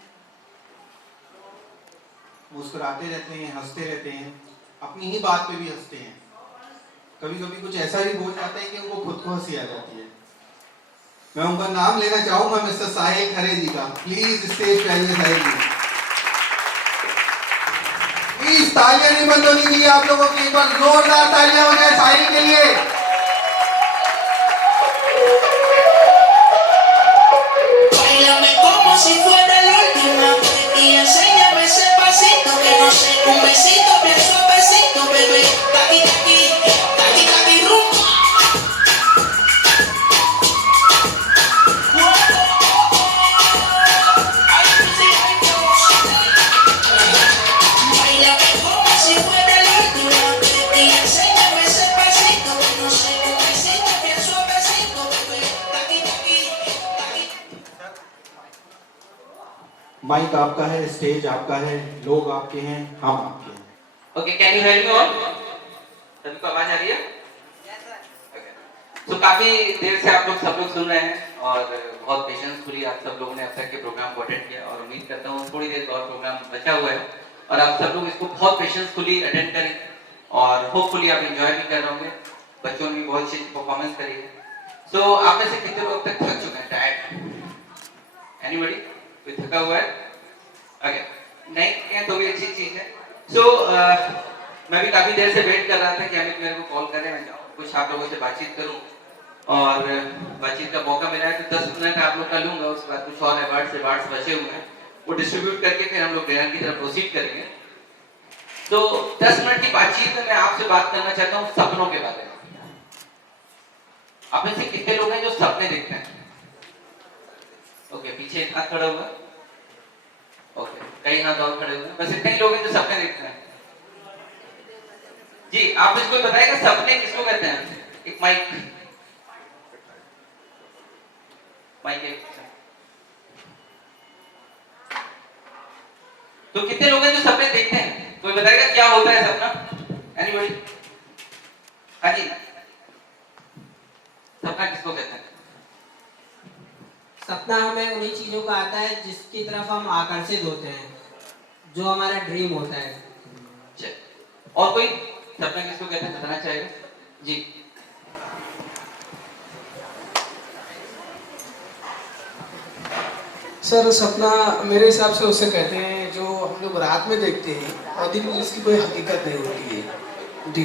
मुस्कुराते रहते हैं, हंसते रहते हैं, अपनी ही बात पे भी हंसते हैं, कभी कभी कुछ ऐसा भी बोल जाते हैं कि उनको खुद को हंसी आ जाती है। मैं उनका नाम लेना चाहूंगा मिस्टर साहिल खरे जी का। प्लीज स्टेज पे आइए साहिल जी। प्लीज तालियां नहीं बंद होनी चाहिए आप लोगों की, एक बार जोरदार तालियां हो जाए साहिल के लिए। माइक आपका है, स्टेज आपका है, लोग आपके हैं, हम आपके हैं। Okay, can you hear me all? सभी को आवाज आ रही है? तो काफी देर से आप लोग सब लोग सुन रहे हैं और बहुत पेशेंसफुली आप सब लोगों ने अब तक के प्रोग्राम को अटेंड किया और उम्मीद करता हूँ थोड़ी देर और प्रोग्राम बचा हुआ है और आप सब लोग इसको बहुत पेशेंसफुली अटेंड करें और होपफुली आप एंजॉय भी कर रहे होंगे। बच्चों ने भी बहुत अच्छी परफॉर्मेंस करी है। सो आप में से कितने लोग अब तक थक चुके हैं? टायर्ड? एनीबॉडी? कोई थका हुआ है? ओके, नहीं है तो भी अच्छी चीज है। सो मैं भी काफी देर से वेट कर रहा था कि अमित मेरे को कॉल करे, मैं जाऊँ कुछ आप लोगों से बातचीत करूँ और बातचीत का मौका मिला है तो 10 मिनट आप लोग का लूंगा। उसके बाद कुछ और अवार्ड्स बचे हुए हैं वो डिस्ट्रीब्यूट करके फिर हम लोग डिनर की तरफ प्रोसीड करेंगे। तो 10 मिनट की बातचीत में मैं आपसे बात करना चाहता हूँ सपनों के बारे में। आप में से कितने लोग हैं जो सपने देखते हैं? ओके, पीछे एक हाथ खड़ा हुआ। ओके, कई हाथ और खड़े हुए हैं। बस इतने ही लोग हैं जो सपने देखते हैं। जी, आप इसको बताइएगा सपने किसको कहते हैं? एक माइक तो कितने लोग हैं जो सपने देखते हैं? कोई बताएगा क्या होता है सपना? एनीबॉडी? हाँ जी, सपना किसको कहते हैं? सपना हमें उन्हीं चीजों का आता है जिसकी तरफ हम आकर्षित होते हैं, जो हमारा ड्रीम होता है। और कोई सपना किसको कहते हैं बताना चाहेगा? जी, सर सपना मेरे हिसाब से उसे कहते हैं जो हम लोग रात में देखते हैं और दिन में जिसकी कोई हकीकत नहीं होती है। जी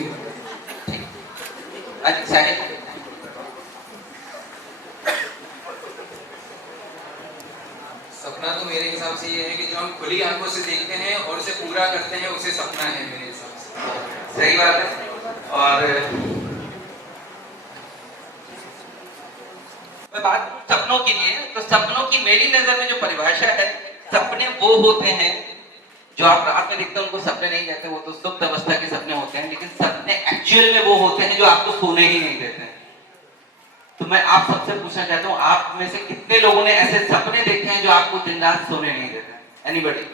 सपना तो मेरे हिसाब से ये है कि जो हम खुली आंखों से देखते हैं और उसे पूरा करते हैं उसे सपना है मेरे हिसाब से। सही बात है। और मैं बात करूं सपनों की लिए तो सपनों की मेरी नजर में जो परिभाषा है, सपने वो होते हैं जो आप रात में देखते हैं उनको सपने नहीं कहते, वो तो सुप्त अवस्था के सपने होते हैं। लेकिन सपने एक्चुअल में वो होते हैं जो आपको सोने ही नहीं देते हैं। तो मैं आप सबसे पूछना चाहता हूँ, आप में से कितने लोगों ने ऐसे सपने देखे हैं जो आपको दिन रात सोने नहीं देते? एनीबॉडी?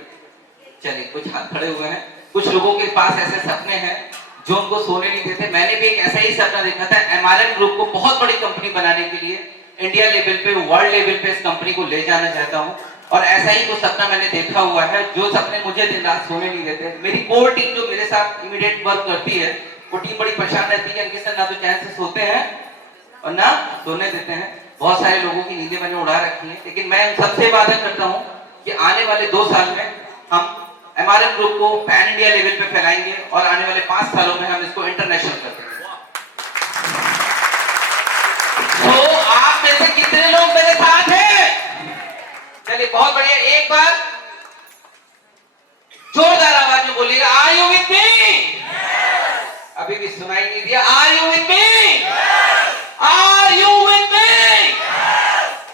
चलिए, कुछ हाथ खड़े हुए हैं। कुछ लोगों के पास ऐसे सपने हैं जो उनको सोने नहीं देते। मैंने भी एक ऐसा ही सपना देखा था, एमआरएम ग्रुप को बहुत बड़ी कंपनी बनाने के लिए इंडिया लेवल पे, वर्ल्ड लेवल पे इस कंपनी को ले जाना चाहता हूँ और ऐसा ही कुछ सपना मैंने देखा हुआ है जो सपने मुझे दिन रात सोने नहीं देते। मेरी कोर टीम जो मेरे साथ इमीडिएट वर्क करती है वो टीम बड़ी परेशान रहती है कि सर ना तो चैन से सोते हैं और ना सोने देते हैं। बहुत सारे लोगों की नींदें मैंने उड़ा रखी है, लेकिन मैं उन सबसे वादा करता हूँ कि आने वाले 2 साल में हम एमआरएम ग्रुप को पैन इंडिया लेवल पे फैलाएंगे और आने वाले 5 सालों में हम इसको इंटरनेशनल कर देंगे। तो आप में से कितने लोग मेरे साथ हैं? चलिए, बहुत बढ़िया। एक बार जोरदार आवाज में बोलिएगा, आर यू विथ मी? अभी भी सुनाई नहीं दिया। Are you with me? Are you with me?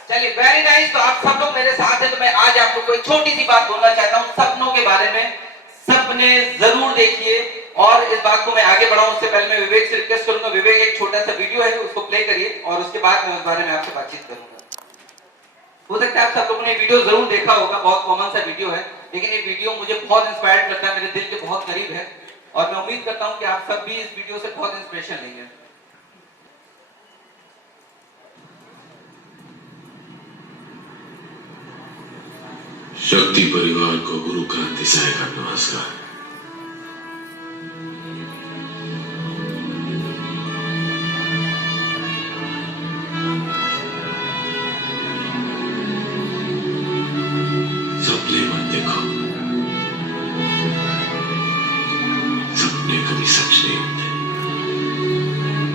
चलिए, वेरी नाइस। तो आप सब लोग मेरे साथ हैं। तो मैं आज आप लोग को एक छोटी सी बात बोलना चाहता हूं सपनों के बारे में। सपने जरूर देखिए और इस बात को मैं आगे बढ़ाऊं उससे पहले मैं विवेक से रिक्वेस्ट करूंगा, विवेक एक छोटा सा वीडियो है उसको प्ले करिए और उसके बाद मैं उस बारे में आपसे बातचीत करूंगा। हो सकता है आप सब लोगों ने वीडियो जरूर देखा होगा, बहुत कॉमन सा वीडियो है, लेकिन ये वीडियो मुझे बहुत इंस्पायर्ड करता है, मेरे दिल के बहुत करीब है और मैं उम्मीद करता हूं कि आप सब भी इस वीडियो से बहुत इंस्पिरेशन लेंगे। शक्ति परिवार को गुरु क्रांति साय का नमस्कार। सपने मत देखो, सपने कभी सच नहीं होते।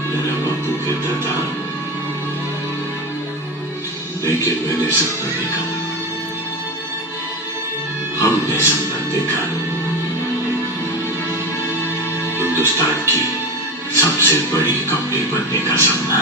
मेरा बापू कहता था, लेकिन मैंने सपना देखा, हमने सपना देखा हिंदुस्तान की सबसे बड़ी कंपनी बनने का सपना।